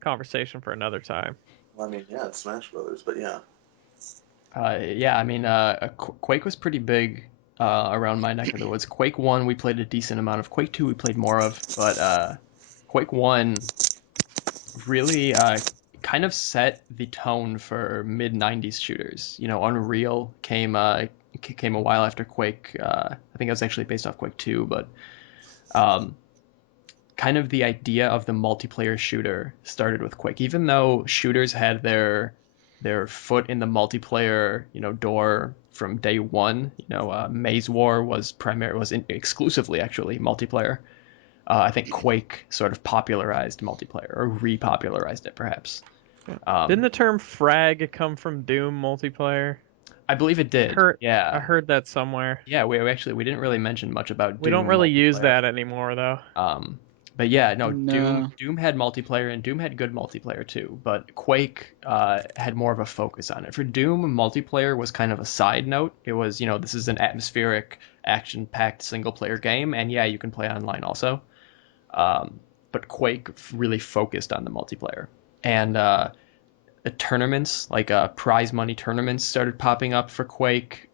conversation for another time. I mean, yeah, it's Smash Brothers, but yeah. Yeah, I mean, Quake was pretty big around my neck of the woods. Quake 1, we played a decent amount of. Quake 2, we played more of, but Quake 1 really kind of set the tone for mid 90s shooters. Unreal came a while after Quake. I think it was actually based off Quake 2, but um, kind of the idea of the multiplayer shooter started with Quake. Even though shooters had their foot in the multiplayer, door from day one. Maze War was exclusively actually multiplayer. I think Quake sort of popularized multiplayer or repopularized it, perhaps. Yeah. Didn't Um, the term frag come from Doom multiplayer? I believe it I did. heard I Yeah, heard that somewhere. yeah. We didn't really mention much about We don't Doom really use multiplayer. that anymore though. Um, but yeah, no, Doom No. Doom had multiplayer and Doom had good multiplayer too. But Quake had more of a focus on it. For Doom, multiplayer was kind of a side note. It was, this is an atmospheric, action-packed single-player game, and yeah, you can play online also. But Quake really focused on the multiplayer, and the tournaments, like prize money tournaments, started popping up for Quake.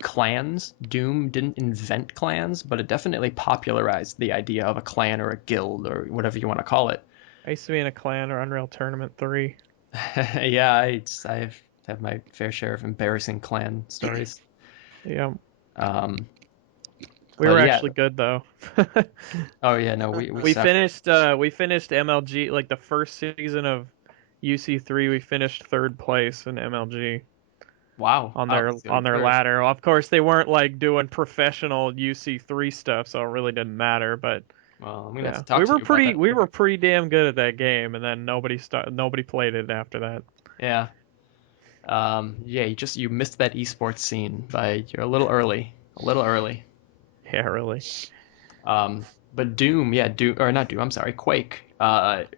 clans. Doom didn't invent clans, but it definitely popularized the idea of a clan or a guild or whatever you want to call it. I used to be in a clan or Unreal Tournament 3. Yeah, I've had my fair share of embarrassing clan stories. Yeah. Um, We but were yeah. actually good though. Oh yeah, no, we We suffered. finished MLG, like the first season of UC3. We finished 3rd place in MLG Wow. on Oh, their let's go to first. ladder. Of course, they weren't like doing professional UC3 stuff, so it really didn't matter. But Well, I'm gonna have yeah, to talk to you about that. we were pretty damn good at that game, and then nobody played it after that. Yeah. Yeah, you missed that esports scene you're a little early. A little early. Yeah, really. But Doom, yeah, not Doom, I'm sorry, Quake,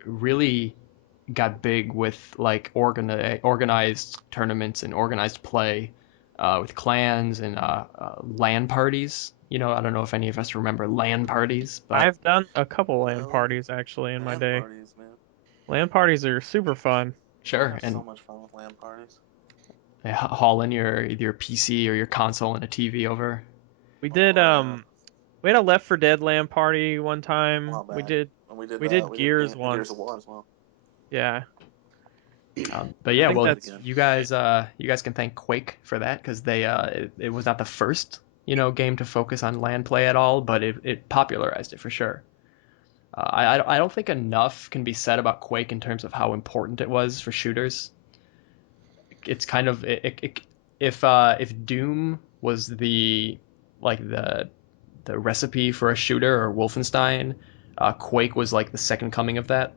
really got big with like organized tournaments and organized play, with clans and LAN parties. I don't know if any of us remember LAN parties, but I've done a couple LAN Well, parties actually in my LAN day. parties, man. LAN parties are super fun. sure, I have and so much fun with LAN parties. haul in either your PC or your console and a TV over. We did Yeah. we had a Left 4 Dead LAN party one A time. while We back. did And we did we did Gears Gears once. of War as well. Yeah. But I yeah, think well, that's you guys can thank Quake for that because it was not the first game to focus on LAN play at all, but it popularized it for sure. I don't think enough can be said about Quake in terms of how important it was for shooters. It's kind of if Doom was the recipe for a shooter, or Wolfenstein, Quake was like the second coming of that.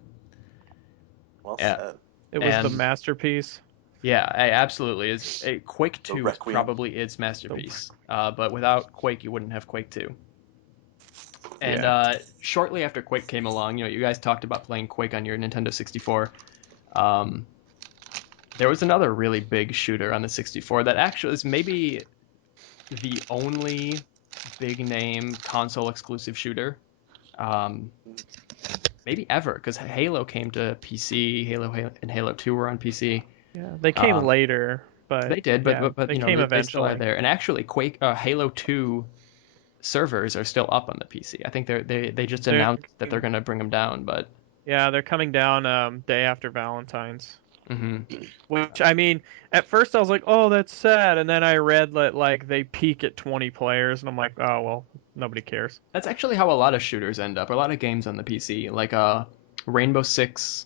Well Yeah, said. it was the and masterpiece. yeah, absolutely. Quake The 2 is Requiem. probably its masterpiece. But without Quake, you wouldn't have Quake 2. And Yeah. shortly after Quake came along, you guys talked about playing Quake on your Nintendo 64. Um, there was another really big shooter on the 64 that actually is maybe the only big name console exclusive shooter, um, maybe ever, because Halo came to PC. Halo and Halo 2 were on PC. Yeah. They came Um, later, but they did, yeah, but they came they still are eventually. there. And actually, Halo 2 servers are still up on the PC. I think they just They're announced that they're gonna bring them down, but yeah, they're coming down day after Valentine's. mhm. Which I mean, at first I was like, "Oh, that's sad," and then I read that like they peak at 20 players, and I'm like, "Oh well, nobody cares." That's actually how a lot of shooters end up. A lot of games on the PC, like Rainbow Six,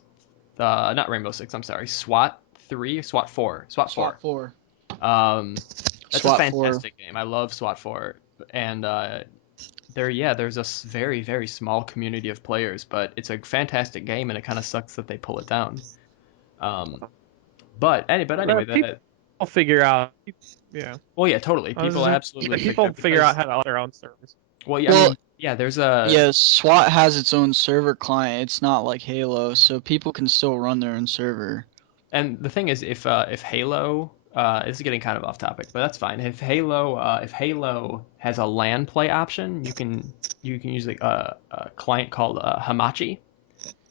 not Rainbow Six. I'm sorry, SWAT 3, SWAT 4, SWAT 4. SWAT 4. That's a SWAT 4. fantastic game. I love SWAT 4, and there's a very very small community of players, but it's a fantastic game, and it kind of sucks that they pull it down. Um, but anyway, People figure out. Yeah. well, yeah, totally. I was People just, absolutely like, figure people it figure because out how to own their own servers. well, I Well, mean, yeah, there's a Yeah, SWAT has its own server client. It's not like Halo, so people can still run their own server. and the thing is, if Halo this is getting kind of off topic, but that's fine. If Halo has a LAN play option, you can use a client called Hamachi,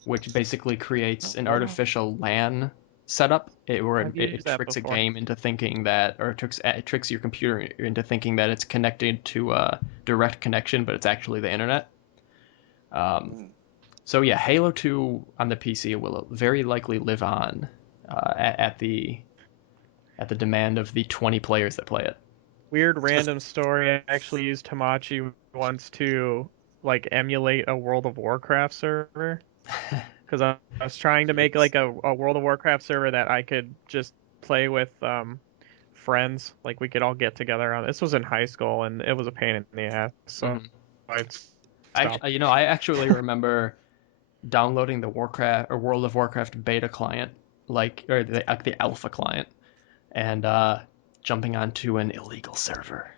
which basically creates an artificial LAN setup where I've it used that tricks a before. game into thinking that, or it tricks your computer into thinking that it's connected to a direct connection, but it's actually the internet. So yeah, Halo 2 on the PC will very likely live on at the demand of the 20 players that play it. Weird random story. I actually used Hamachi once to like emulate a World of Warcraft server because I was trying to make like a World of Warcraft server that I could just play with friends. Like we could all get together on. This was in high school and it was a pain in the ass. So I stopped. I actually remember downloading the Warcraft or World of Warcraft beta client, or the alpha client, and jumping onto an illegal server.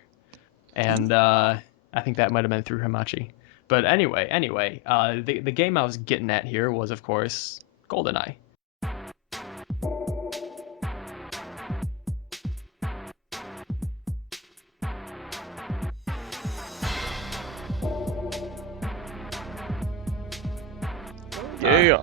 And I think that might have been through Hamachi. But anyway, the game I was getting at here was, of course, GoldenEye. Yeah.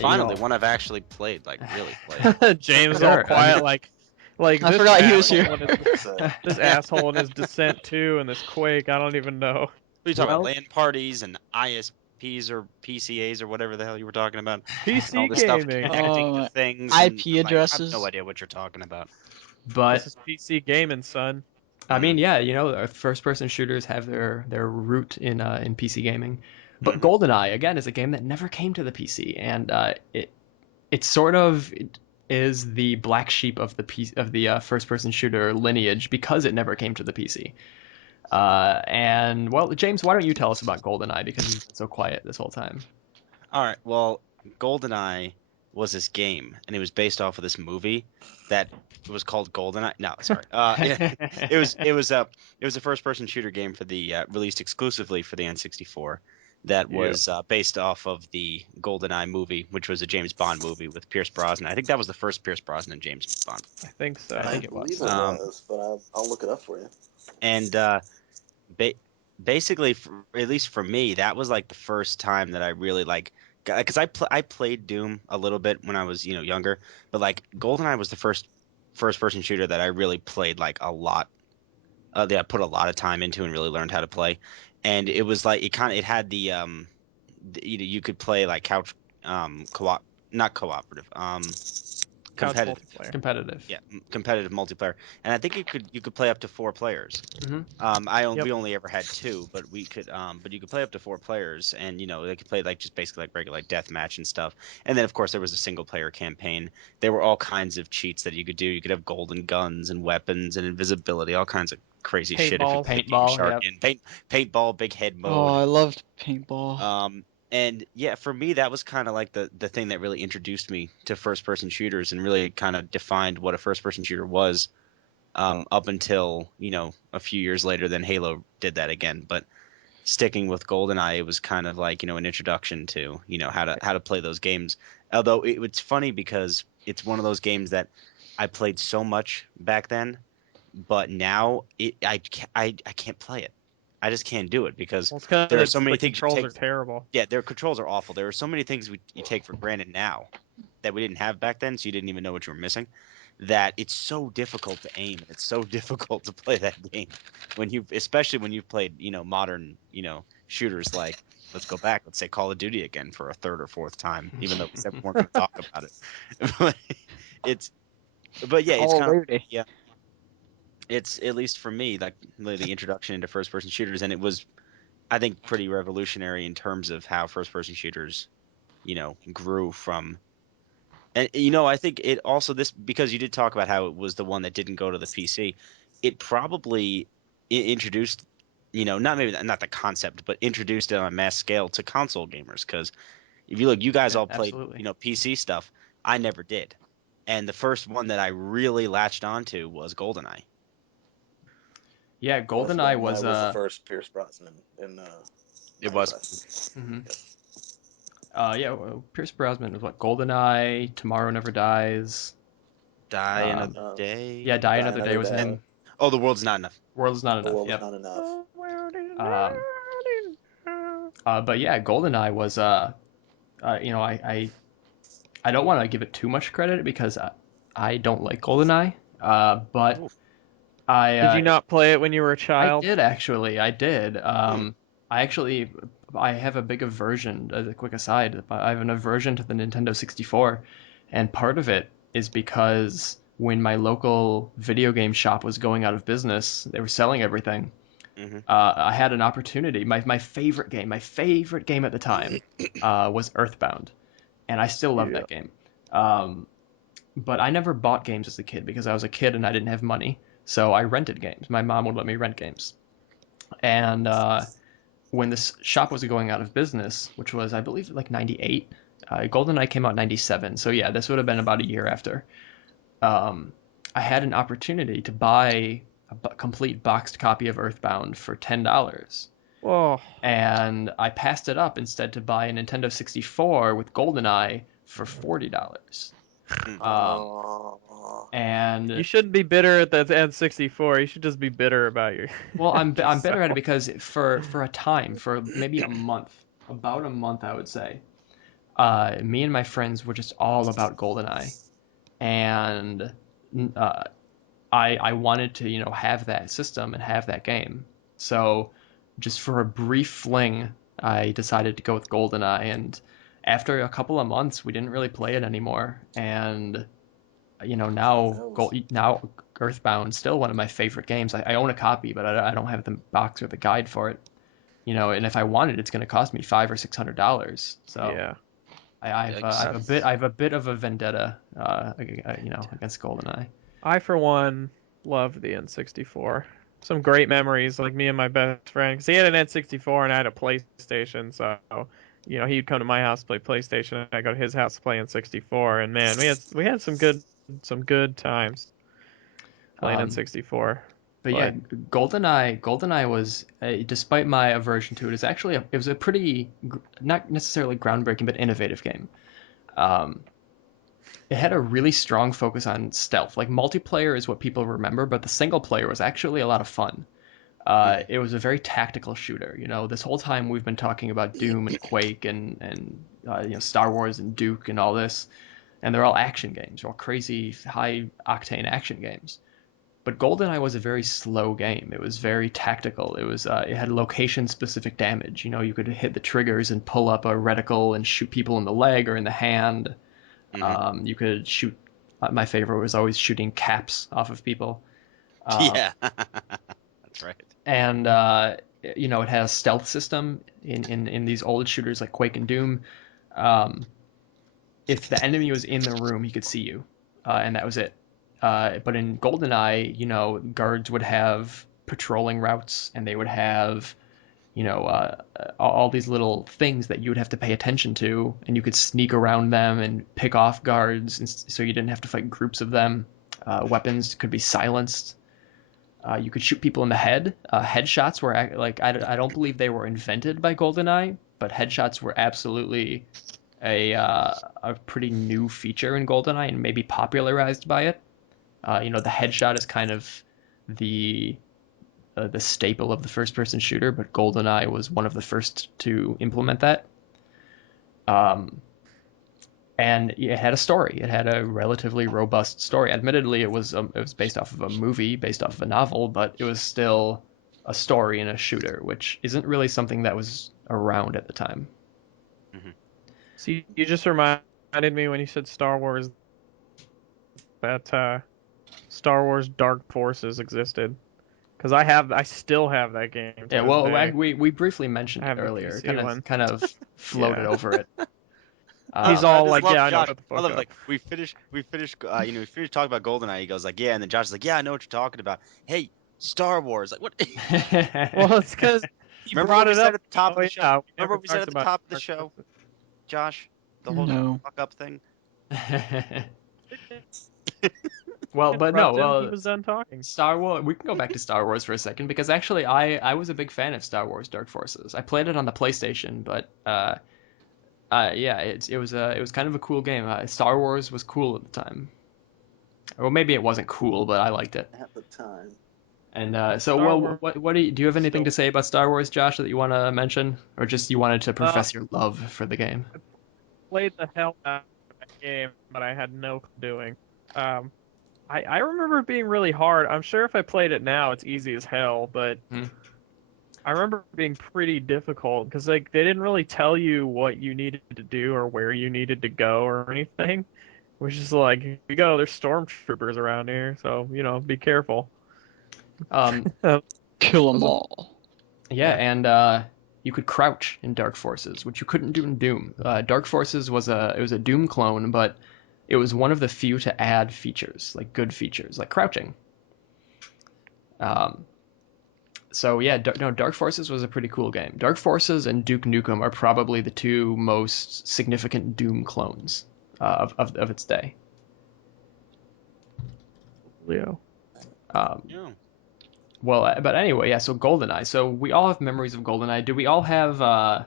Finally, one I've actually played, like really played. James Sure, all quiet, like Like I this forgot he was asshole here. and his, So, this asshole and his Descent 2 and this Quake. I don't even know. What are you talking about? Well- LAN parties and ISPs or PCAs or whatever the hell you were talking about? And all PC this stuff gaming. connecting Oh, to things. IP and, like, I have addresses. no idea what you're talking about. But This is PC gaming, son. I mean, yeah, you know, first-person shooters have their root in PC gaming. But Mhm. GoldenEye again is a game that never came to the PC, and it sort of is the black sheep of the first-person shooter lineage because it never came to the PC. And well, James, why don't you tell us about GoldenEye because you've been so quiet this whole time? All right. Well, GoldenEye was this game, and it was based off of this movie that was called GoldenEye. No, sorry. It was a first-person shooter game for the released exclusively for the N64 that Yeah. was based off of the GoldenEye movie, which was a James Bond movie with Pierce Brosnan. I think that was the first Pierce Brosnan James Bond. I think so. I I think it was. believe it Um, was, but I'll look it up for you. And ba- basically, at least for me, that was like the first time that I really like, because I played Doom a little bit when I was younger, but like GoldenEye was the first person shooter that I really played like a lot. That I put a lot of time into and really learned how to play, and it was like it had you could play like couch co-op, not cooperative, Couch competitive. multiplayer. Competitive. Yeah, competitive multiplayer, and I think you could play up to 4 players. Hmm. Yep. We only ever had 2, but but you could play up to 4 players, and they could play like just basically like regular like deathmatch and stuff. And then of course there was a single player campaign. There were all kinds of cheats that you could do. You could have golden guns and weapons and invisibility, all kinds of crazy shit if you Paintballs. played Game Paintball. Shark Yep. in paintball, big head Oh, mode. I loved paintball. And yeah, for me that was kind of like the thing that really introduced me to first person shooters and really kind of defined what a first person shooter was. Up until a few years later, then Halo did that again. But sticking with GoldenEye, it was kind of like an introduction to how to play those games. Although it's funny because it's one of those games that I played so much back then, but now I can't play it. I just can't do it because Well, it's because there are so many the things you controls take. are terrible. Yeah, their controls are awful. There are so many things you take for granted now that we didn't have back then, so you didn't even know what you were missing. That it's so difficult to aim. It's so difficult to play that game especially when you've played, modern, shooters like. Let's go back. Let's say Call of Duty again for a third or fourth time, even though we said we weren't going to talk about it. But it's, but yeah, it's Call of kind of Duty. yeah. It's at least for me like the introduction into first-person shooters, and it was, I think, pretty revolutionary in terms of how first-person shooters, grew from. And I think it also this because you did talk about how it was the one that didn't go to the PC. It probably introduced, not maybe not the concept, but introduced it on a mass scale to console gamers. Because if you look, you guys Yeah, all played, absolutely. PC stuff. I never did. And the first one that I really latched onto was GoldenEye. Yeah, Yes, GoldenEye was GoldenEye was the first Pierce Brosnan in It was. franchise. mhm. Yeah, well, Pierce Brosnan was what? GoldenEye, Tomorrow Never Dies. Die Um, Another Day. yeah, Die Die Another Day Another was Day. him. Oh, The World's Not Enough. World is Not The Enough. world is Yep. not enough. Um, but yeah, GoldenEye was I don't want to give it too much credit because I don't like GoldenEye. But Ooh. I Did you not play it when you were a I child? did actually. I did. I actually I have a big aversion. As a quick aside, I have an aversion to the Nintendo 64, and part of it is because when my local video game shop was going out of business, they were selling everything. Hmm. I had an opportunity. My favorite game at the time, was Earthbound, and I still love Yeah. that game. Um, but I never bought games as a kid because I was a kid and I didn't have money. So I rented games. My mom would let me rent games. And when this shop was going out of business, which was, I believe, like 98, GoldenEye came out 97. So yeah, this would have been about a year after. Um, I had an opportunity to buy a complete boxed copy of Earthbound for $10. Whoa. And I passed it up instead to buy a Nintendo 64 with GoldenEye for $40. Um, Oh, You and shouldn't be bitter at the N64. You should just be bitter about your. Well, I'm better at it yourself. because for a time, for maybe a month, about a month, I would say, me and my friends were just all about GoldenEye, and uh, I wanted to, have that system and have that game. So just for a brief fling, I decided to go with GoldenEye, and after a couple of months, we didn't really play it anymore. And now Earthbound still one of my favorite games. I own a copy, but I don't have the box or the guide for it. And if I want it, it's going to cost me $500 or $600. So Yeah. Yikes. I have a bit of a vendetta, against GoldenEye. I, for one, loved the N64. Some great memories, like me and my best friend, because he had an N64 and I had a PlayStation. So, he'd come to my house to play PlayStation, and I'd go to his house to play N64. And man, we had some good times playing Um, N64. but yeah, GoldenEye was, despite my aversion to it, is actually it was a pretty not necessarily groundbreaking but innovative game. Um, it had a really strong focus on stealth. Like multiplayer is what people remember, but the single player was actually a lot of fun. It was a very tactical shooter. This whole time we've been talking about Doom and Quake and Star Wars and Duke and all this, and they're all action games, they're all crazy high octane action games. But GoldenEye was a very slow game. It was very tactical. It had location specific damage. You could hit the triggers and pull up a reticle and shoot people in the leg or in the hand. You could shoot. My favorite was always shooting caps off of people. Yeah, that's right. And it had a stealth system in these old shooters like Quake and Doom. Um, if the enemy was in the room, he could see you, and that was it. But in GoldenEye, guards would have patrolling routes, and they would have, all these little things that you would have to pay attention to, and you could sneak around them and pick off guards, so you didn't have to fight groups of them. Weapons could be silenced. You could shoot people in the head. Headshots were I don't believe they were invented by GoldenEye, but headshots were absolutely a pretty new feature in GoldenEye and maybe popularized by it. The headshot is kind of the staple of the first-person shooter, but GoldenEye was one of the first to implement that. And it had a story. It had a relatively robust story. Admittedly, it was based off of a movie, based off of a novel, but it was still a story in a shooter, which isn't really something that was around at the time. See, you just reminded me when you said Star Wars that Star Wars Dark Forces existed. Because I still have that game to Yeah, this well, day. we briefly mentioned I it have the earlier. PC one. Kind of floated Yeah. over it. He's I all just like, love yeah, I know, Josh. shut the I fuck love up. like we finished we finished talking about GoldenEye. He goes like, yeah, and then Josh is like, yeah, I know what you're talking about. Hey, Star Wars. Like what? Well, it's because he Remember brought what we it said up. at the top Oh, of the show? yeah, we Remember never what we said talked at the about top of the Dark show, Forces. Josh? The whole No. fuck up thing. Well, but no, Interrupt him. He well, was done talking. Star Wars. We can go back to Star Wars for a second because actually, I was a big fan of Star Wars Dark Forces. I played it on the PlayStation, but yeah, it was kind of a cool game. Star Wars was cool at the time. Well, maybe it wasn't cool, but I liked it. At the time. And Star Wars what do you have anything to still. say about Star Wars, Josh, that you want to mention, or just you wanted to Uh, profess your love for the game? played the hell out of that game, but I had no clue doing. Um, I remember it being really hard. I'm sure if I played it now, it's easy as hell, but Hmm. I remember it being pretty difficult because like they didn't really tell you what you needed to do or where you needed to go or anything. It was just like, here you go, there's stormtroopers around here, so be careful. Um, Kill them Was a all. yeah, yeah. and you could crouch in Dark Forces, which you couldn't do in Doom. Dark Forces was a Doom clone, but it was one of the few to add features, like good features, like crouching. Um, so yeah, no, Dark Forces was a pretty cool game. Dark Forces and Duke Nukem are probably the two most significant Doom clones of its day. Leo. Um, Yeah. well, but anyway, yeah. So GoldenEye. So we all have memories of GoldenEye. Do we all have?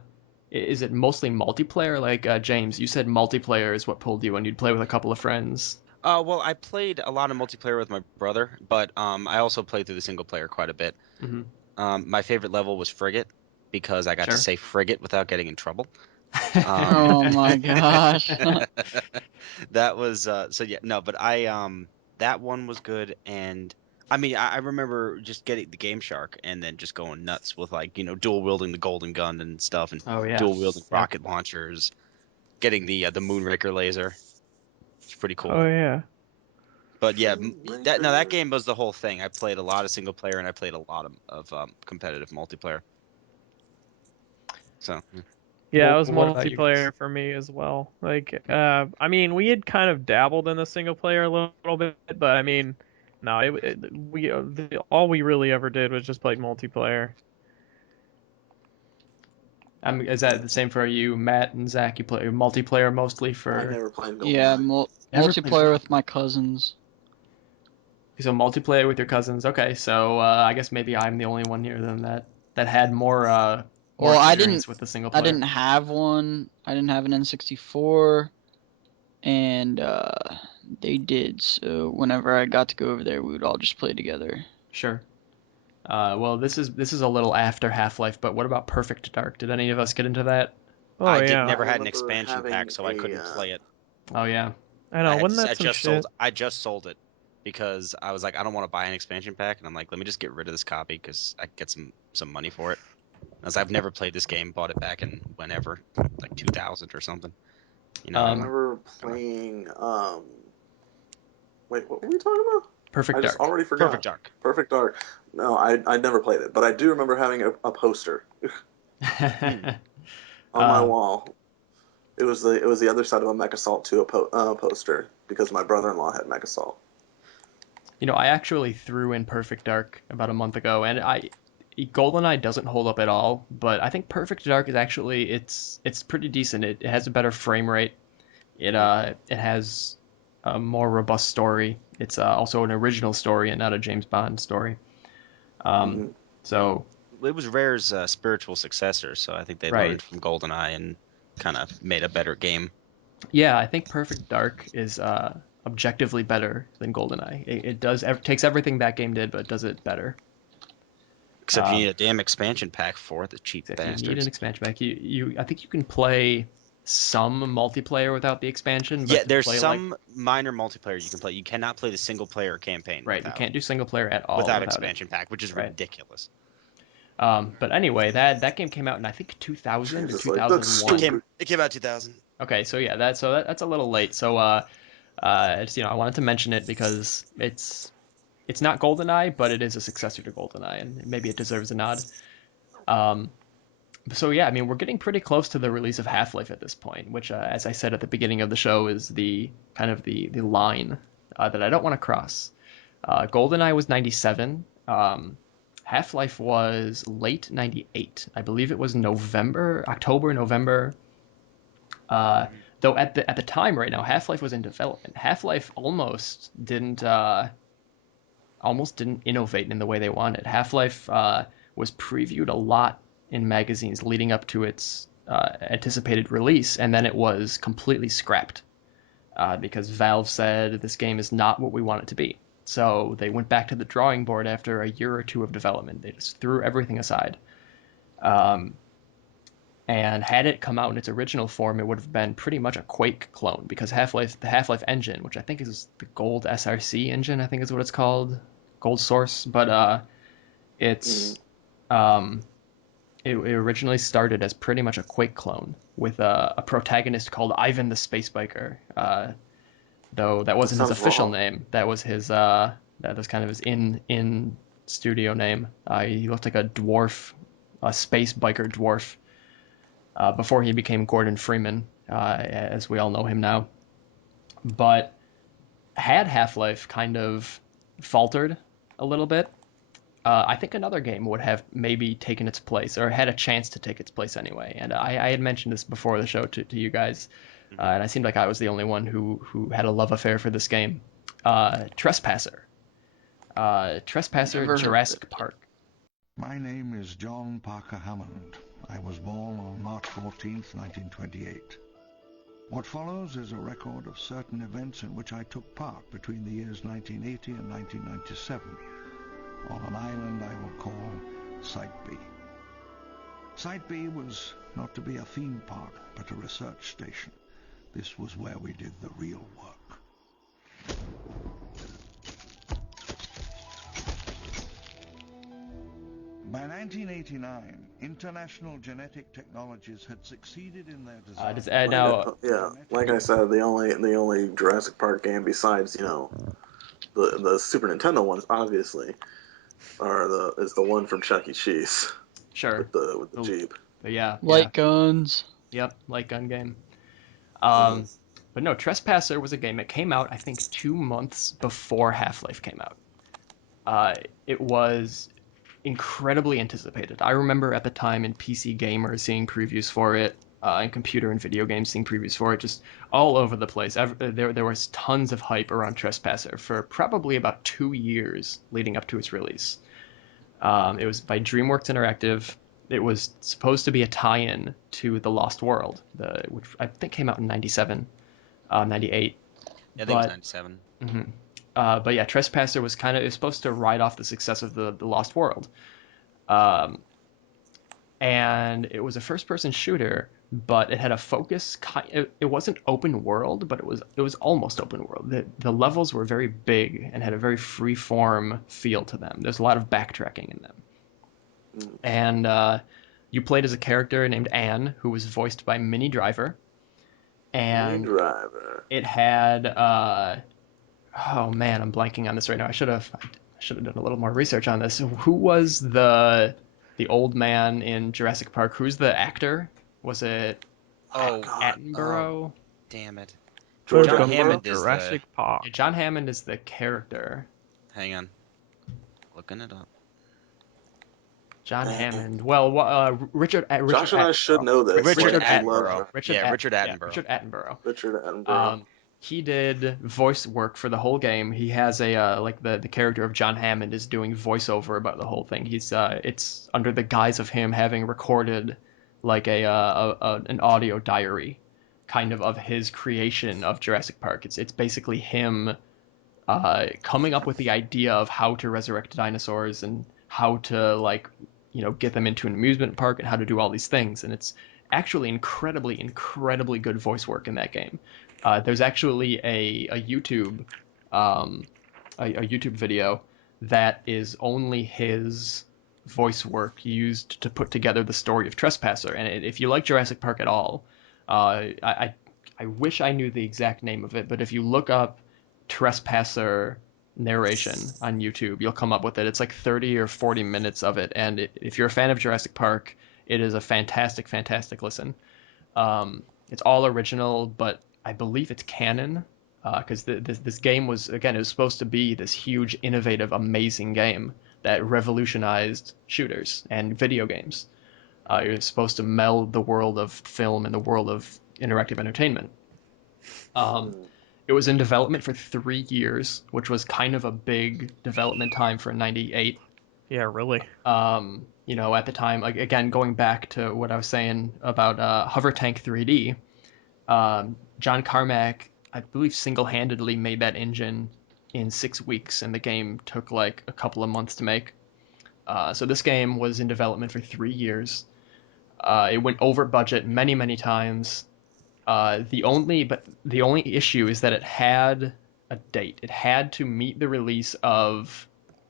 Is it mostly multiplayer? Like James, you said multiplayer is what pulled you when you'd play with a couple of friends. Well, I played a lot of multiplayer with my brother, but I also played through the single player quite a bit. Hmm. My favorite level was Frigate because I got to Sure. say Frigate without getting in trouble. Oh my gosh. That was so yeah, no, but that one was good, and I mean, I remember just getting the Game Shark and then just going nuts with like dual wielding the golden gun and stuff, and Oh yeah. dual wielding Yep. rocket launchers, getting the Moonraker laser. It's pretty cool. Oh yeah. But yeah, that Moonraker. game was the whole thing. I played a lot of single player and I played a lot of competitive multiplayer. So Yeah, it was What about you guys? multiplayer for me as well. Like, I mean, we had kind of dabbled in the single player a little bit, but I mean, no, all we really ever did was just play multiplayer. Is that the same for you, Matt and Zach? You play multiplayer mostly I for. never played Yeah, GoldenEye. Never played multiplayer with my cousins. So multiplayer with your cousins. Okay, so I guess maybe I'm the only one here then that had more Well, experience with the single I player. didn't have one. I didn't have an N64, and they did. So whenever I got to go over there, we would all just play together. Sure. Well, this is a little after Half-Life, but what about Perfect Dark? Did any of us get into that? Oh I yeah. never I had an remember expansion having pack, so I couldn't a, play it. Oh yeah. I know. Wasn't I that some just shit? just sold it because I was like, I don't want to buy an expansion pack, and I'm like, let me just get rid of this copy because I can get some money for it. As I've never played this game, bought it back in whenever, like 2000 or something. I Um, remember playing. Wait, what were we talking about? Perfect I just Dark. already forgot. Perfect Dark. Perfect Dark. No, I never played it, but I do remember having a poster on my wall. It was the other side of a Mech Assault 2 poster because my brother-in-law had Mech Assault. I actually threw in Perfect Dark about a month ago, and GoldenEye doesn't hold up at all, but I think Perfect Dark is actually it's pretty decent. It has a better frame rate. It has a more robust story. It's also an original story and not a James Bond story. Mm-hmm. So It was Rare's spiritual successor, so I think they right, learned from GoldenEye and kind of made a better game. yeah, I think Perfect Dark is objectively better than GoldenEye. It takes everything that game did, but does it better. Except you need a damn expansion pack for it, the cheap If you need an bastards. expansion pack, I think you can play some multiplayer without the expansion, but Yeah, to there's play some minor multiplayer you can play. You cannot play the single player campaign right, you can't do single player at all without without it. expansion pack, which is Right. ridiculous. But anyway, that game came out in I think 2000 or Jesus, like, that's 2001. stupid. It came out 2000. Okay, so yeah, that's a little late. So it's, I wanted to mention it because it's not GoldenEye, but it is a successor to GoldenEye, and maybe it deserves a nod. Um, so yeah, I mean, we're getting pretty close to the release of Half-Life at this point, which, as I said at the beginning of the show, is the kind of the line that I don't want to cross. GoldenEye was 97. Half-Life was late 98. I believe it was October, November. Though at the time right now, Half-Life was in development. Half-Life almost didn't innovate in the way they wanted. Half-Life was previewed a lot in magazines leading up to its anticipated release, and then it was completely scrapped because Valve said this game is not what we want it to be. So they went back to the drawing board after a year or two of development. They just threw everything aside. And had it come out in its original form, it would have been pretty much a Quake clone because the Half-Life engine, which I think is the Gold SRC engine, I think is what it's called, Gold Source, but it's it originally started as pretty much a Quake clone with a protagonist called Ivan the Space Biker. Though that wasn't his sounds official wrong. name. That was that was kind of his in studio name. He looked like a dwarf, a space biker dwarf, before he became Gordon Freeman, as we all know him now. But had Half-Life kind of faltered a little bit, I think another game would have maybe taken its place or had a chance to take its place anyway. And I had mentioned this before the show to you guys, and I seemed like I was the only one who had a love affair for this game. Trespasser. Trespasser Never heard of Jurassic it. Park. My name is John Parker Hammond. I was born on March 14th, 1928. What follows is a record of certain events in which I took part between the years 1980 and 1997 on an island I will call Site B. Site B was not to be a theme park, but a research station. This was where we did the real work. By 1989, International Genetic Technologies had succeeded in their design. Like I said, the only Jurassic Park game besides the Super Nintendo ones, obviously, is the one from Chuck E. Cheese Sure. with the Jeep. But yeah. Light guns. Yep, light gun game. Mhm. But no, Trespasser was a game that came out, I think, 2 months before Half-Life came out. It was incredibly anticipated. I remember at the time in PC Gamer seeing previews for it, and computer and video games seeing previews for it, just all over the place. There was tons of hype around Trespasser for probably about 2 years leading up to its release. It was by DreamWorks Interactive. It was supposed to be a tie-in to The Lost World, which I think came out in 97, 98. I think it was 97. But yeah, Trespasser was supposed to ride off the success of the Lost World. And it was a first-person shooter, but it had a focus. It wasn't open world, but it was almost open world. The levels were very big and had a very free-form feel to them. There's a lot of backtracking in them. And you played as a character named Anne, who was voiced by Minnie Driver. And it had oh man, I'm blanking on this right now. I should have done a little more research on this. Who was the old man in Jurassic Park? Who's the actor? Was it Attenborough? Damn it. John Hammond is Jurassic Park. Yeah, John Hammond is the character. Hang on. Looking it up. John Hammond. Well, Richard. Josh and I should know this. Richard Attenborough. Richard Attenborough. Richard Attenborough. Richard Attenborough. He did voice work for the whole game. He has the character of John Hammond is doing voiceover about the whole thing. It's under the guise of him having recorded like an audio diary, kind of his creation of Jurassic Park. It's basically him coming up with the idea of how to resurrect dinosaurs and how to get them into an amusement park and how to do all these things. And it's actually incredibly good voice work in that game. There's actually a YouTube YouTube video that is only his voice work used to put together the story of Trespasser. And if you like Jurassic Park at all, I wish I knew the exact name of it, but if you look up Trespasser narration on YouTube, you'll come up with it. It's like 30 or 40 minutes of it, and if you're a fan of Jurassic Park, it is a fantastic listen. It's all original, but I believe it's canon, because this game was, again, it was supposed to be this huge, innovative, amazing game that revolutionized shooters and video games. It was supposed to meld the world of film and the world of interactive entertainment. It was in development for 3 years, which was kind of a big development time for 98. Yeah, really. At the time, again, going back to what I was saying about Hover Tank 3D, John Carmack, I believe, single-handedly made that engine in 6 weeks, and the game took like a couple of months to make. So this game was in development for 3 years. It went over budget many times. The only issue is that it had a date. It had to meet the release of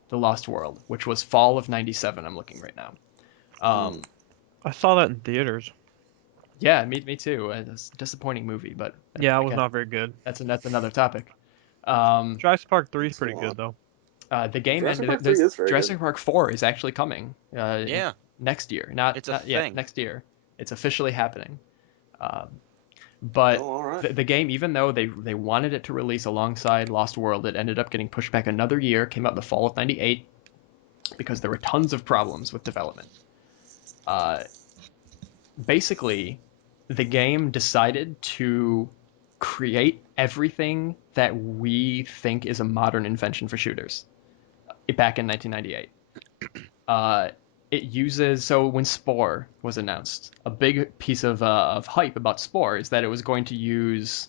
The Lost World, which was fall of 97. I'm looking right now. I saw that in theaters. Yeah, me too. It's a disappointing movie, but yeah, it was not very good. That's another topic. Jurassic Park 3 is pretty good though. The game Jurassic ended. Park 3 is very Jurassic good. Park 4 is actually coming. Yeah. Next year. It's a thing. Next year. It's officially happening. But all right. the game, even though they wanted it to release alongside Lost World, it ended up getting pushed back another year. Came out in the fall of 98 because there were tons of problems with development. Basically, the game decided to create everything that we think is a modern invention for shooters back in 1998. It uses, so when Spore was announced, a big piece of hype about Spore is that it was going to use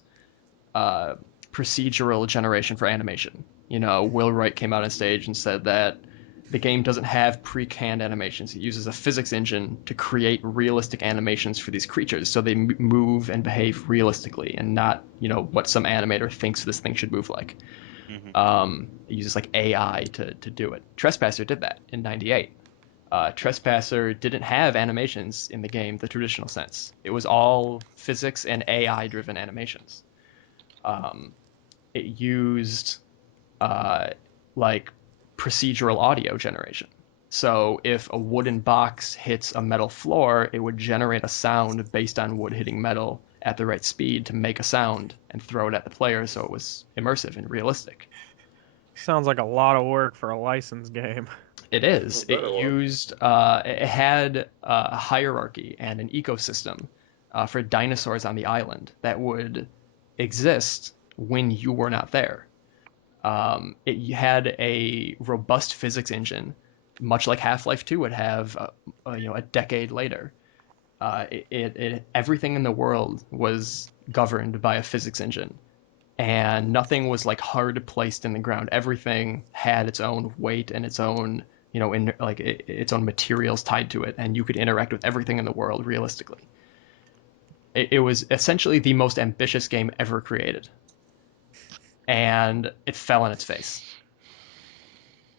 procedural generation for animation. Will Wright came out on stage and said that the game doesn't have pre-canned animations. It uses a physics engine to create realistic animations for these creatures, so they move and behave realistically and not, what some animator thinks this thing should move like. It uses like AI to do it. Trespasser did that in 98. Trespasser didn't have animations in the game, the traditional sense. It was all physics and AI-driven animations. It used like procedural audio generation. So if a wooden box hits a metal floor, it would generate a sound based on wood hitting metal at the right speed to make a sound and throw it at the player, so it was immersive and realistic. Sounds like a lot of work for a licensed game. It is. Better It had a hierarchy and an ecosystem for dinosaurs on the island that would exist when you were not there. It had a robust physics engine, much like Half-Life 2 would have, a decade later. Everything in the world was governed by a physics engine, and nothing was like hard placed in the ground. Everything had its own weight and its own, its own materials tied to it, and you could interact with everything in the world realistically. It was essentially the most ambitious game ever created, and it fell on its face.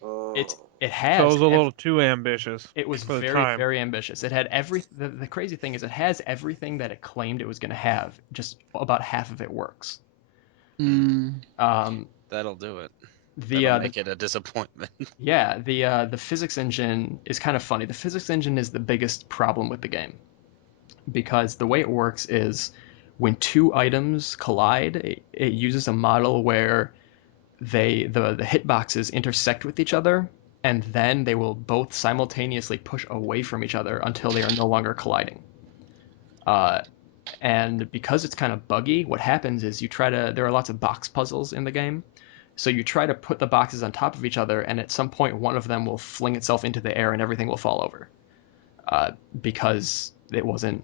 It Oh. it So it has was a little too ambitious it was for the very, time. very ambitious. It had the crazy thing is it has everything that it claimed it was going to have. Just about half of it works. Mm. That'll do it. The That'll uh, make it a disappointment. yeah, the physics engine is kind of funny. The physics engine is the biggest problem with the game because the way it works is when two items collide, it uses a model where the hitboxes intersect with each other, and then they will both simultaneously push away from each other until they are no longer colliding. Uh, and because it's kind of buggy, what happens is there are lots of box puzzles in the game. So you try to put the boxes on top of each other, and at some point one of them will fling itself into the air and everything will fall over. Because it wasn't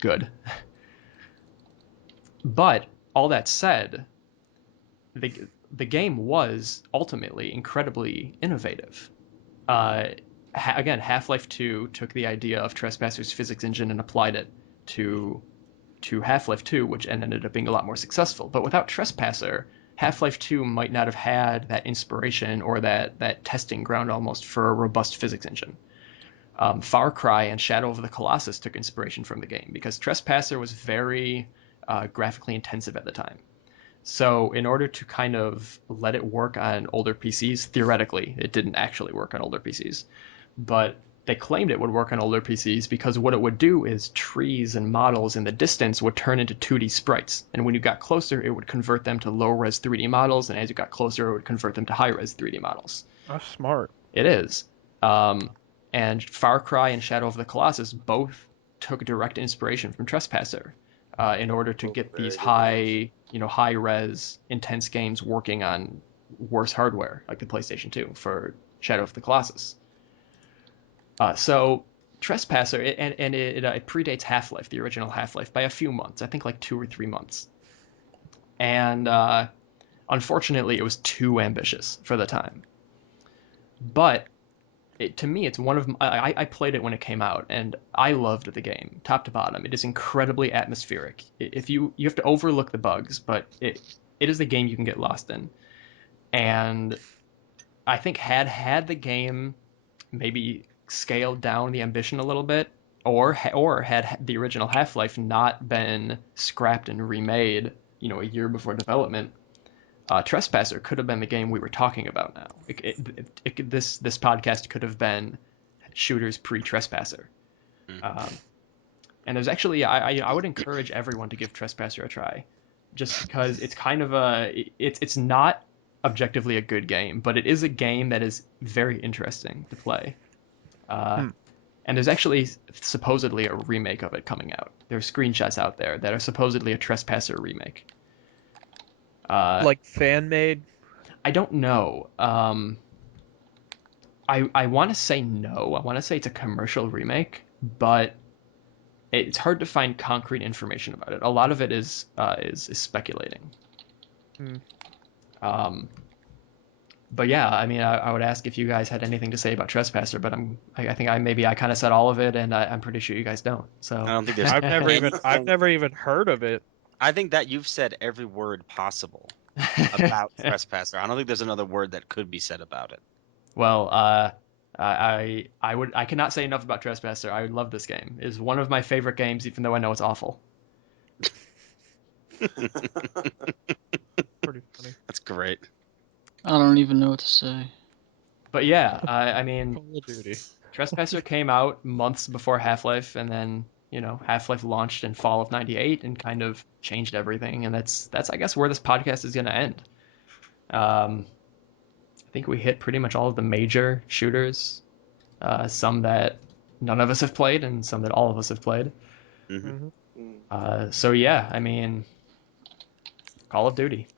good. But all that said, the the game was ultimately incredibly innovative. Uh, Again, Half-Life 2 took the idea of Trespasser's physics engine and applied it to Half-Life 2, which ended up being a lot more successful. But without Trespasser, Half-Life 2 might not have had that inspiration or that testing ground almost for a robust physics engine. Far Cry and Shadow of the Colossus took inspiration from the game because Trespasser was very graphically intensive at the time. So in order to kind of let it work on older PCs, theoretically, it didn't actually work on older PCs, but they claimed it would work on older PCs because what it would do is trees and models in the distance would turn into 2D sprites. And when you got closer, it would convert them to low-res 3D models, and as you got closer, it would convert them to high-res 3D models. That's smart. It is. And Far Cry and Shadow of the Colossus both took direct inspiration from Trespasser in order to get these high res, intense games working on worse hardware, like the PlayStation 2 for Shadow of the Colossus. So Trespasser, it predates Half-Life, the original Half-Life, by a few months. I think like 2 or 3 months. And unfortunately, it was too ambitious for the time. But to me, it's one of I played it when it came out, and I loved the game, top to bottom. It is incredibly atmospheric. If you have to overlook the bugs, but it is a game you can get lost in. And I think had the game maybe scaled down the ambition a little bit, or had the original Half-Life not been scrapped and remade, a year before development, Trespasser could have been the game we were talking about now. This podcast could have been shooters pre-Trespasser. And there's actually I would encourage everyone to give Trespasser a try, just because it's kind of it's not objectively a good game, but it is a game that is very interesting to play. And there's actually supposedly a remake of it coming out. There's screenshots out there that are supposedly a Trespasser remake. Like fan made. I don't know. I want to say no. I want to say it's a commercial remake, but it's hard to find concrete information about it. A lot of it is speculating. But yeah, I mean, I would ask if you guys had anything to say about Trespasser, but I think I kind of said all of it, and I'm pretty sure you guys don't. So I don't think there's. I've never even heard of it. I think that you've said every word possible about Trespasser. I don't think there's another word that could be said about it. Well, I cannot say enough about Trespasser. I love this game. It is one of my favorite games, even though I know it's awful. Pretty funny. That's great. I don't even know what to say. But yeah, I mean, Call of Duty. Trespasser came out months before Half-Life, and then Half-Life launched in fall of '98 and kind of changed everything. And that's I guess where this podcast is going to end. I think we hit pretty much all of the major shooters, some that none of us have played, and some that all of us have played. Hmm. So yeah, I mean, Call of Duty.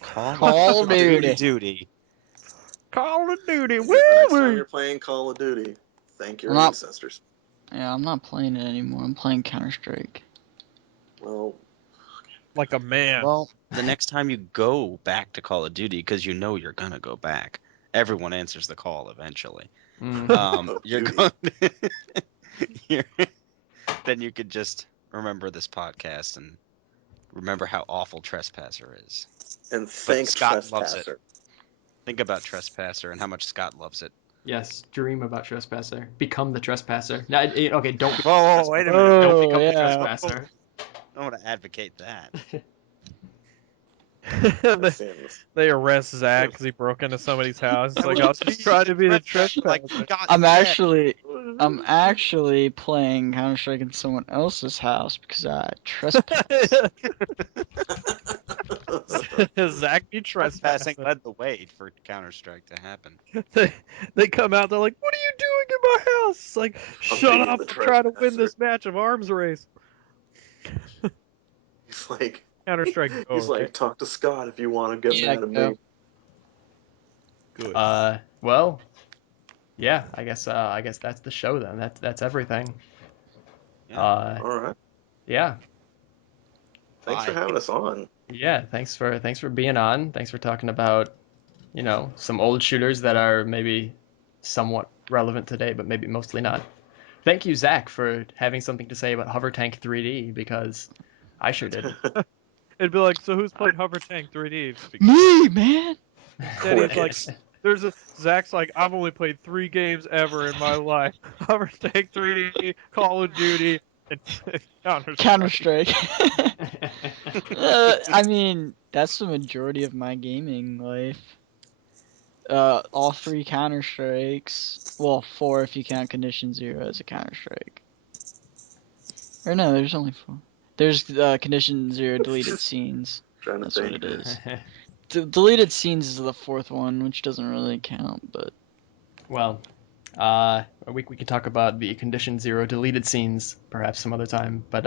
Call of Duty. Duty. Call of Duty. The next time Woo! you're playing Call of Duty, thank your I'm not- ancestors. Yeah, I'm not playing it anymore. I'm playing Counter-Strike. Well, Like a man. Well, the next time you go back to Call of Duty, because you know you're gonna go back, everyone answers the call eventually. Mm. You're Duty. going. you're, then you could just remember this podcast and remember how awful Trespasser is. and thank Scott loves it. Trespasser. Think about Trespasser and how much Scott loves it. Yes, dream about Trespasser. Become the Trespasser. No, okay, don't be Whoa, wait a minute! don't Oh, become the yeah. Trespasser. I don't want to advocate that. they, Sins. they arrest Zach because he broke into somebody's house. It's like, I was just trying to be the trespasser. Like, God, I'm yeah. actually playing Counter-Strike in someone else's house because I trespassed. Zach be Trespassing trespassing. led the way for Counter-Strike to happen. They come out, they're like, what are you doing in my house? It's like, shut being up, the I'm trying to win trespasser. this match of arms race. He's like, Counter-Strike Go, he's right? like, talk to Scott if you want to get Yeah, mad at go. me. Good. Well, yeah, I guess that's the show then. That's everything. Yeah. All right. Yeah. Thanks for Bye. having us on. Yeah, thanks for being on. Thanks for talking about, some old shooters that are maybe somewhat relevant today, but maybe mostly not. Thank you, Zach, for having something to say about Hover Tank 3D because I sure didn't. It'd be like, so who's played Hover Tank 3D? Me, man. Instead, he's like, Crickets. Zach's like, I've only played 3 games ever in my life: Hover Tank 3D, Call of Duty, and Counter-Strike. Counter-Strike. I mean, that's the majority of my gaming life. All 3 Counter-Strikes. Well, 4 if you count Condition Zero as a Counter-Strike. Or no, there's only 4. There's Condition Zero deleted scenes. Trying to That's what think. it is. Deleted scenes is the 4th one, which doesn't really count, but Well, we can talk about the Condition Zero deleted scenes perhaps some other time. But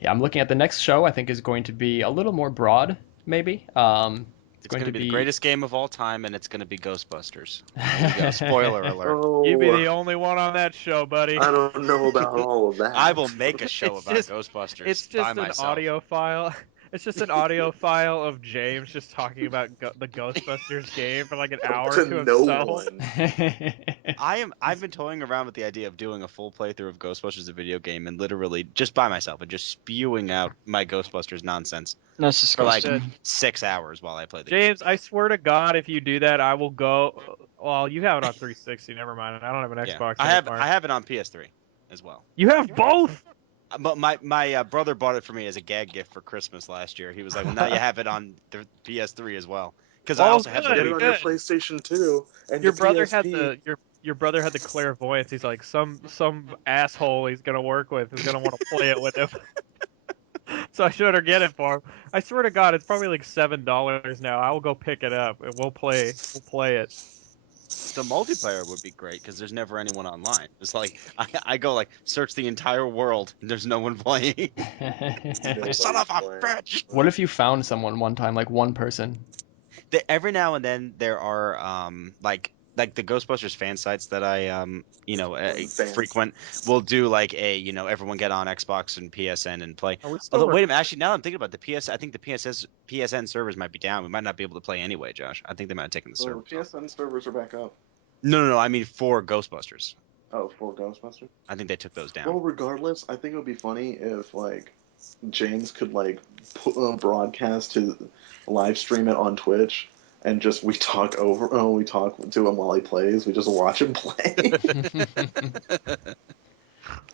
yeah, I'm looking at the next show. I think is going to be a little more broad, maybe. It's going to be the greatest game of all time, and it's going to be Ghostbusters. There you go. Spoiler alert. You'd be the Oh, only one on that show, buddy. I don't know about all of that. I will make a show It's about just- Ghostbusters It's by just an myself. audio file. It's just an audio file of James just talking about the Ghostbusters game for like an hour to to no himself. one. I've been toying around with the idea of doing a full playthrough of Ghostbusters, a video game, and literally just by myself and just spewing out my Ghostbusters nonsense that's for like disgusting. 6 hours while I play the James, I swear to God, if you do that, I will go. Well, you have it on 360. Never mind. I don't have an game. Xbox I anymore. have it on PS3 as well. You have both? But my brother bought it for me as a gag gift for Christmas last year. He was like, "Well, now you have it on the PS3 as well." Because I Oh, also have the good, Get it Wii. on your good. PlayStation 2 and Your your brother PSP. had the your brother had the clairvoyance. He's like, some asshole he's gonna work with is gonna want to play it with him. So I should get it for him. I swear to God, it's probably like $7 now. I will go pick it up and we'll play it. The multiplayer would be great because there's never anyone online. It's like I go like search the entire world and there's no one playing. Like, son of a playing. bitch! What if you found someone one time, like one person? Every now and then there are like the Ghostbusters fan sites that I Fans. frequent will do like a everyone get on Xbox and PSN and play. Are we still Although wait a minute, actually now that I'm thinking about I think the PSN servers might be down. We might not be able to play anyway, Josh. I think they might have taken the Oh, servers the off. PSN servers are back up. No, I mean for Ghostbusters. Oh, for Ghostbusters? I think they took those down. Well, regardless, I think it would be funny if, like, James could, like, broadcast his live stream it on Twitch and just we talk to him while he plays. We just watch him play.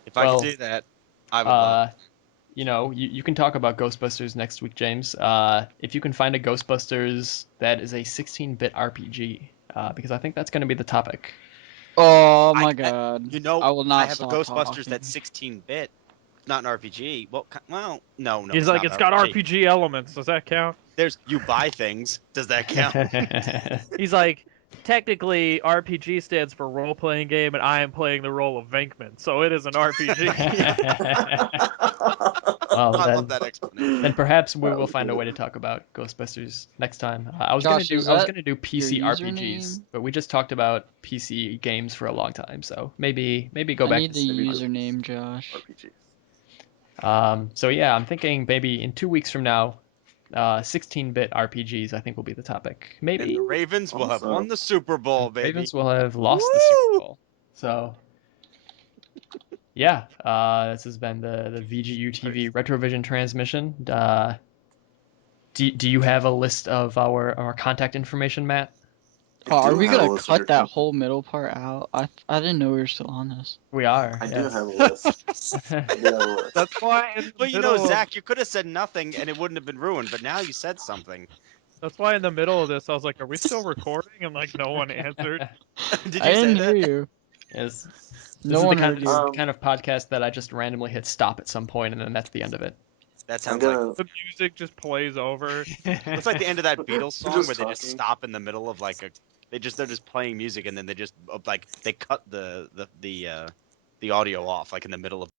If I Well, could do that, I would love. You know, you can talk about Ghostbusters next week, James. If you can find a Ghostbusters that is a 16-bit RPG, because I think that's going to be the topic. Oh my god. You know, I will not I have stop a Ghostbusters talking. that's 16-bit, not an RPG. Well, no, He's it's like, not it's an got RPG. RPG elements. Does that count? There's you buy things. Does that count? He's like, technically, RPG stands for role-playing game, and I am playing the role of Venkman, so it is an RPG. Well, I love that explanation. then perhaps we That will was find a good. way to talk about Ghostbusters next time. I was Josh, gonna is do that do PC your RPGs, username? but we just talked about PC games for a long time, so maybe go I back need to the maybe just username, Josh. RPGs. So yeah, I'm thinking maybe in 2 weeks from now, 16-bit RPGs I think will be the topic. And Maybe the Ravens will have Awesome. won the Super Bowl, baby. Ravens will have lost the Super Bowl. So yeah, this has been the VGU.TV Retrovision Transmission. Do you have a list of our contact information, Matt? I Oh, are do we have a gonna list of your cut that contact. whole middle part out? I didn't know we were still on this. We are. I do Yes. have a list. I do have a list. That's why in the Well, you know, middle of, Zach, you could have said nothing and it wouldn't have been ruined, but now you said something. that's why in the middle of this, I was like, are we still recording? And like, no one answered. Did I you say didn't that? hear you. Yes. No one heard This is you. the kind of podcast that I just randomly hit stop at some point, and then that's the end of it. That I'm sounds gonna. The music just plays over. It's like the end of that Beatles song Just where they just talking. stop in the middle of like they're just playing music and then they just like they cut the audio off like in the middle of.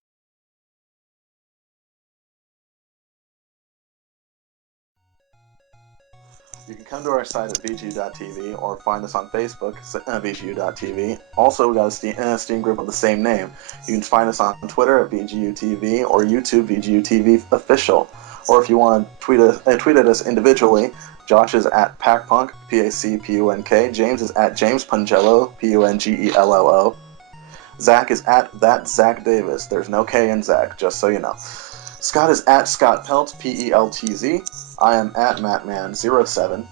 You can come to our site at VGU.TV or find us on Facebook, VGU.TV. Also, we got a Steam group of the same name. You can find us on Twitter at VGU.TV or YouTube VGU.TV official. Or if you want to tweet at us individually, Josh is at PacPunk, PACPUNK. James is at James Pungello, PUNGELLO. Zach is at that Zach Davis. There's no K in Zach, just so you know. Scott is at Scott Pelt, PELTZ. I am at Mattman07.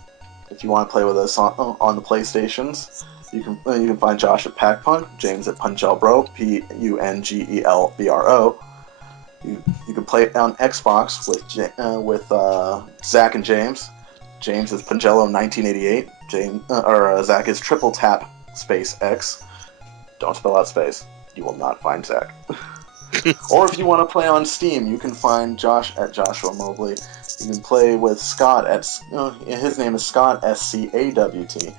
If you want to play with us on the PlayStations, you can find Josh at PacPunk, James at Pungelbro, PUNGELBRO. You can play on Xbox with Zach and James. James is Pungello1988. Zach is triple tap space X. Don't spell out space. You will not find Zach. Or if you want to play on Steam, you can find Josh at Joshua Mobley. You can play with Scott at his name is Scott SCAWT,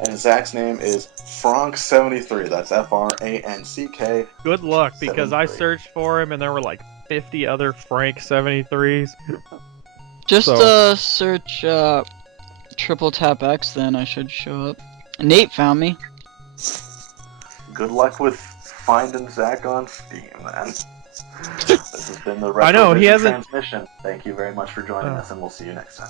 and Zach's name is Frank73. That's FRANCK. Good luck, because I 73. searched for him and there were like 50 other Frank 73s. Just So- search triple tap X, then I should show up. Nate found me. Good luck with finding Zach on Steam, man. This has been the I know, he Retrovision hasn't- Transmission. Thank you very much for joining us, and we'll see you next time.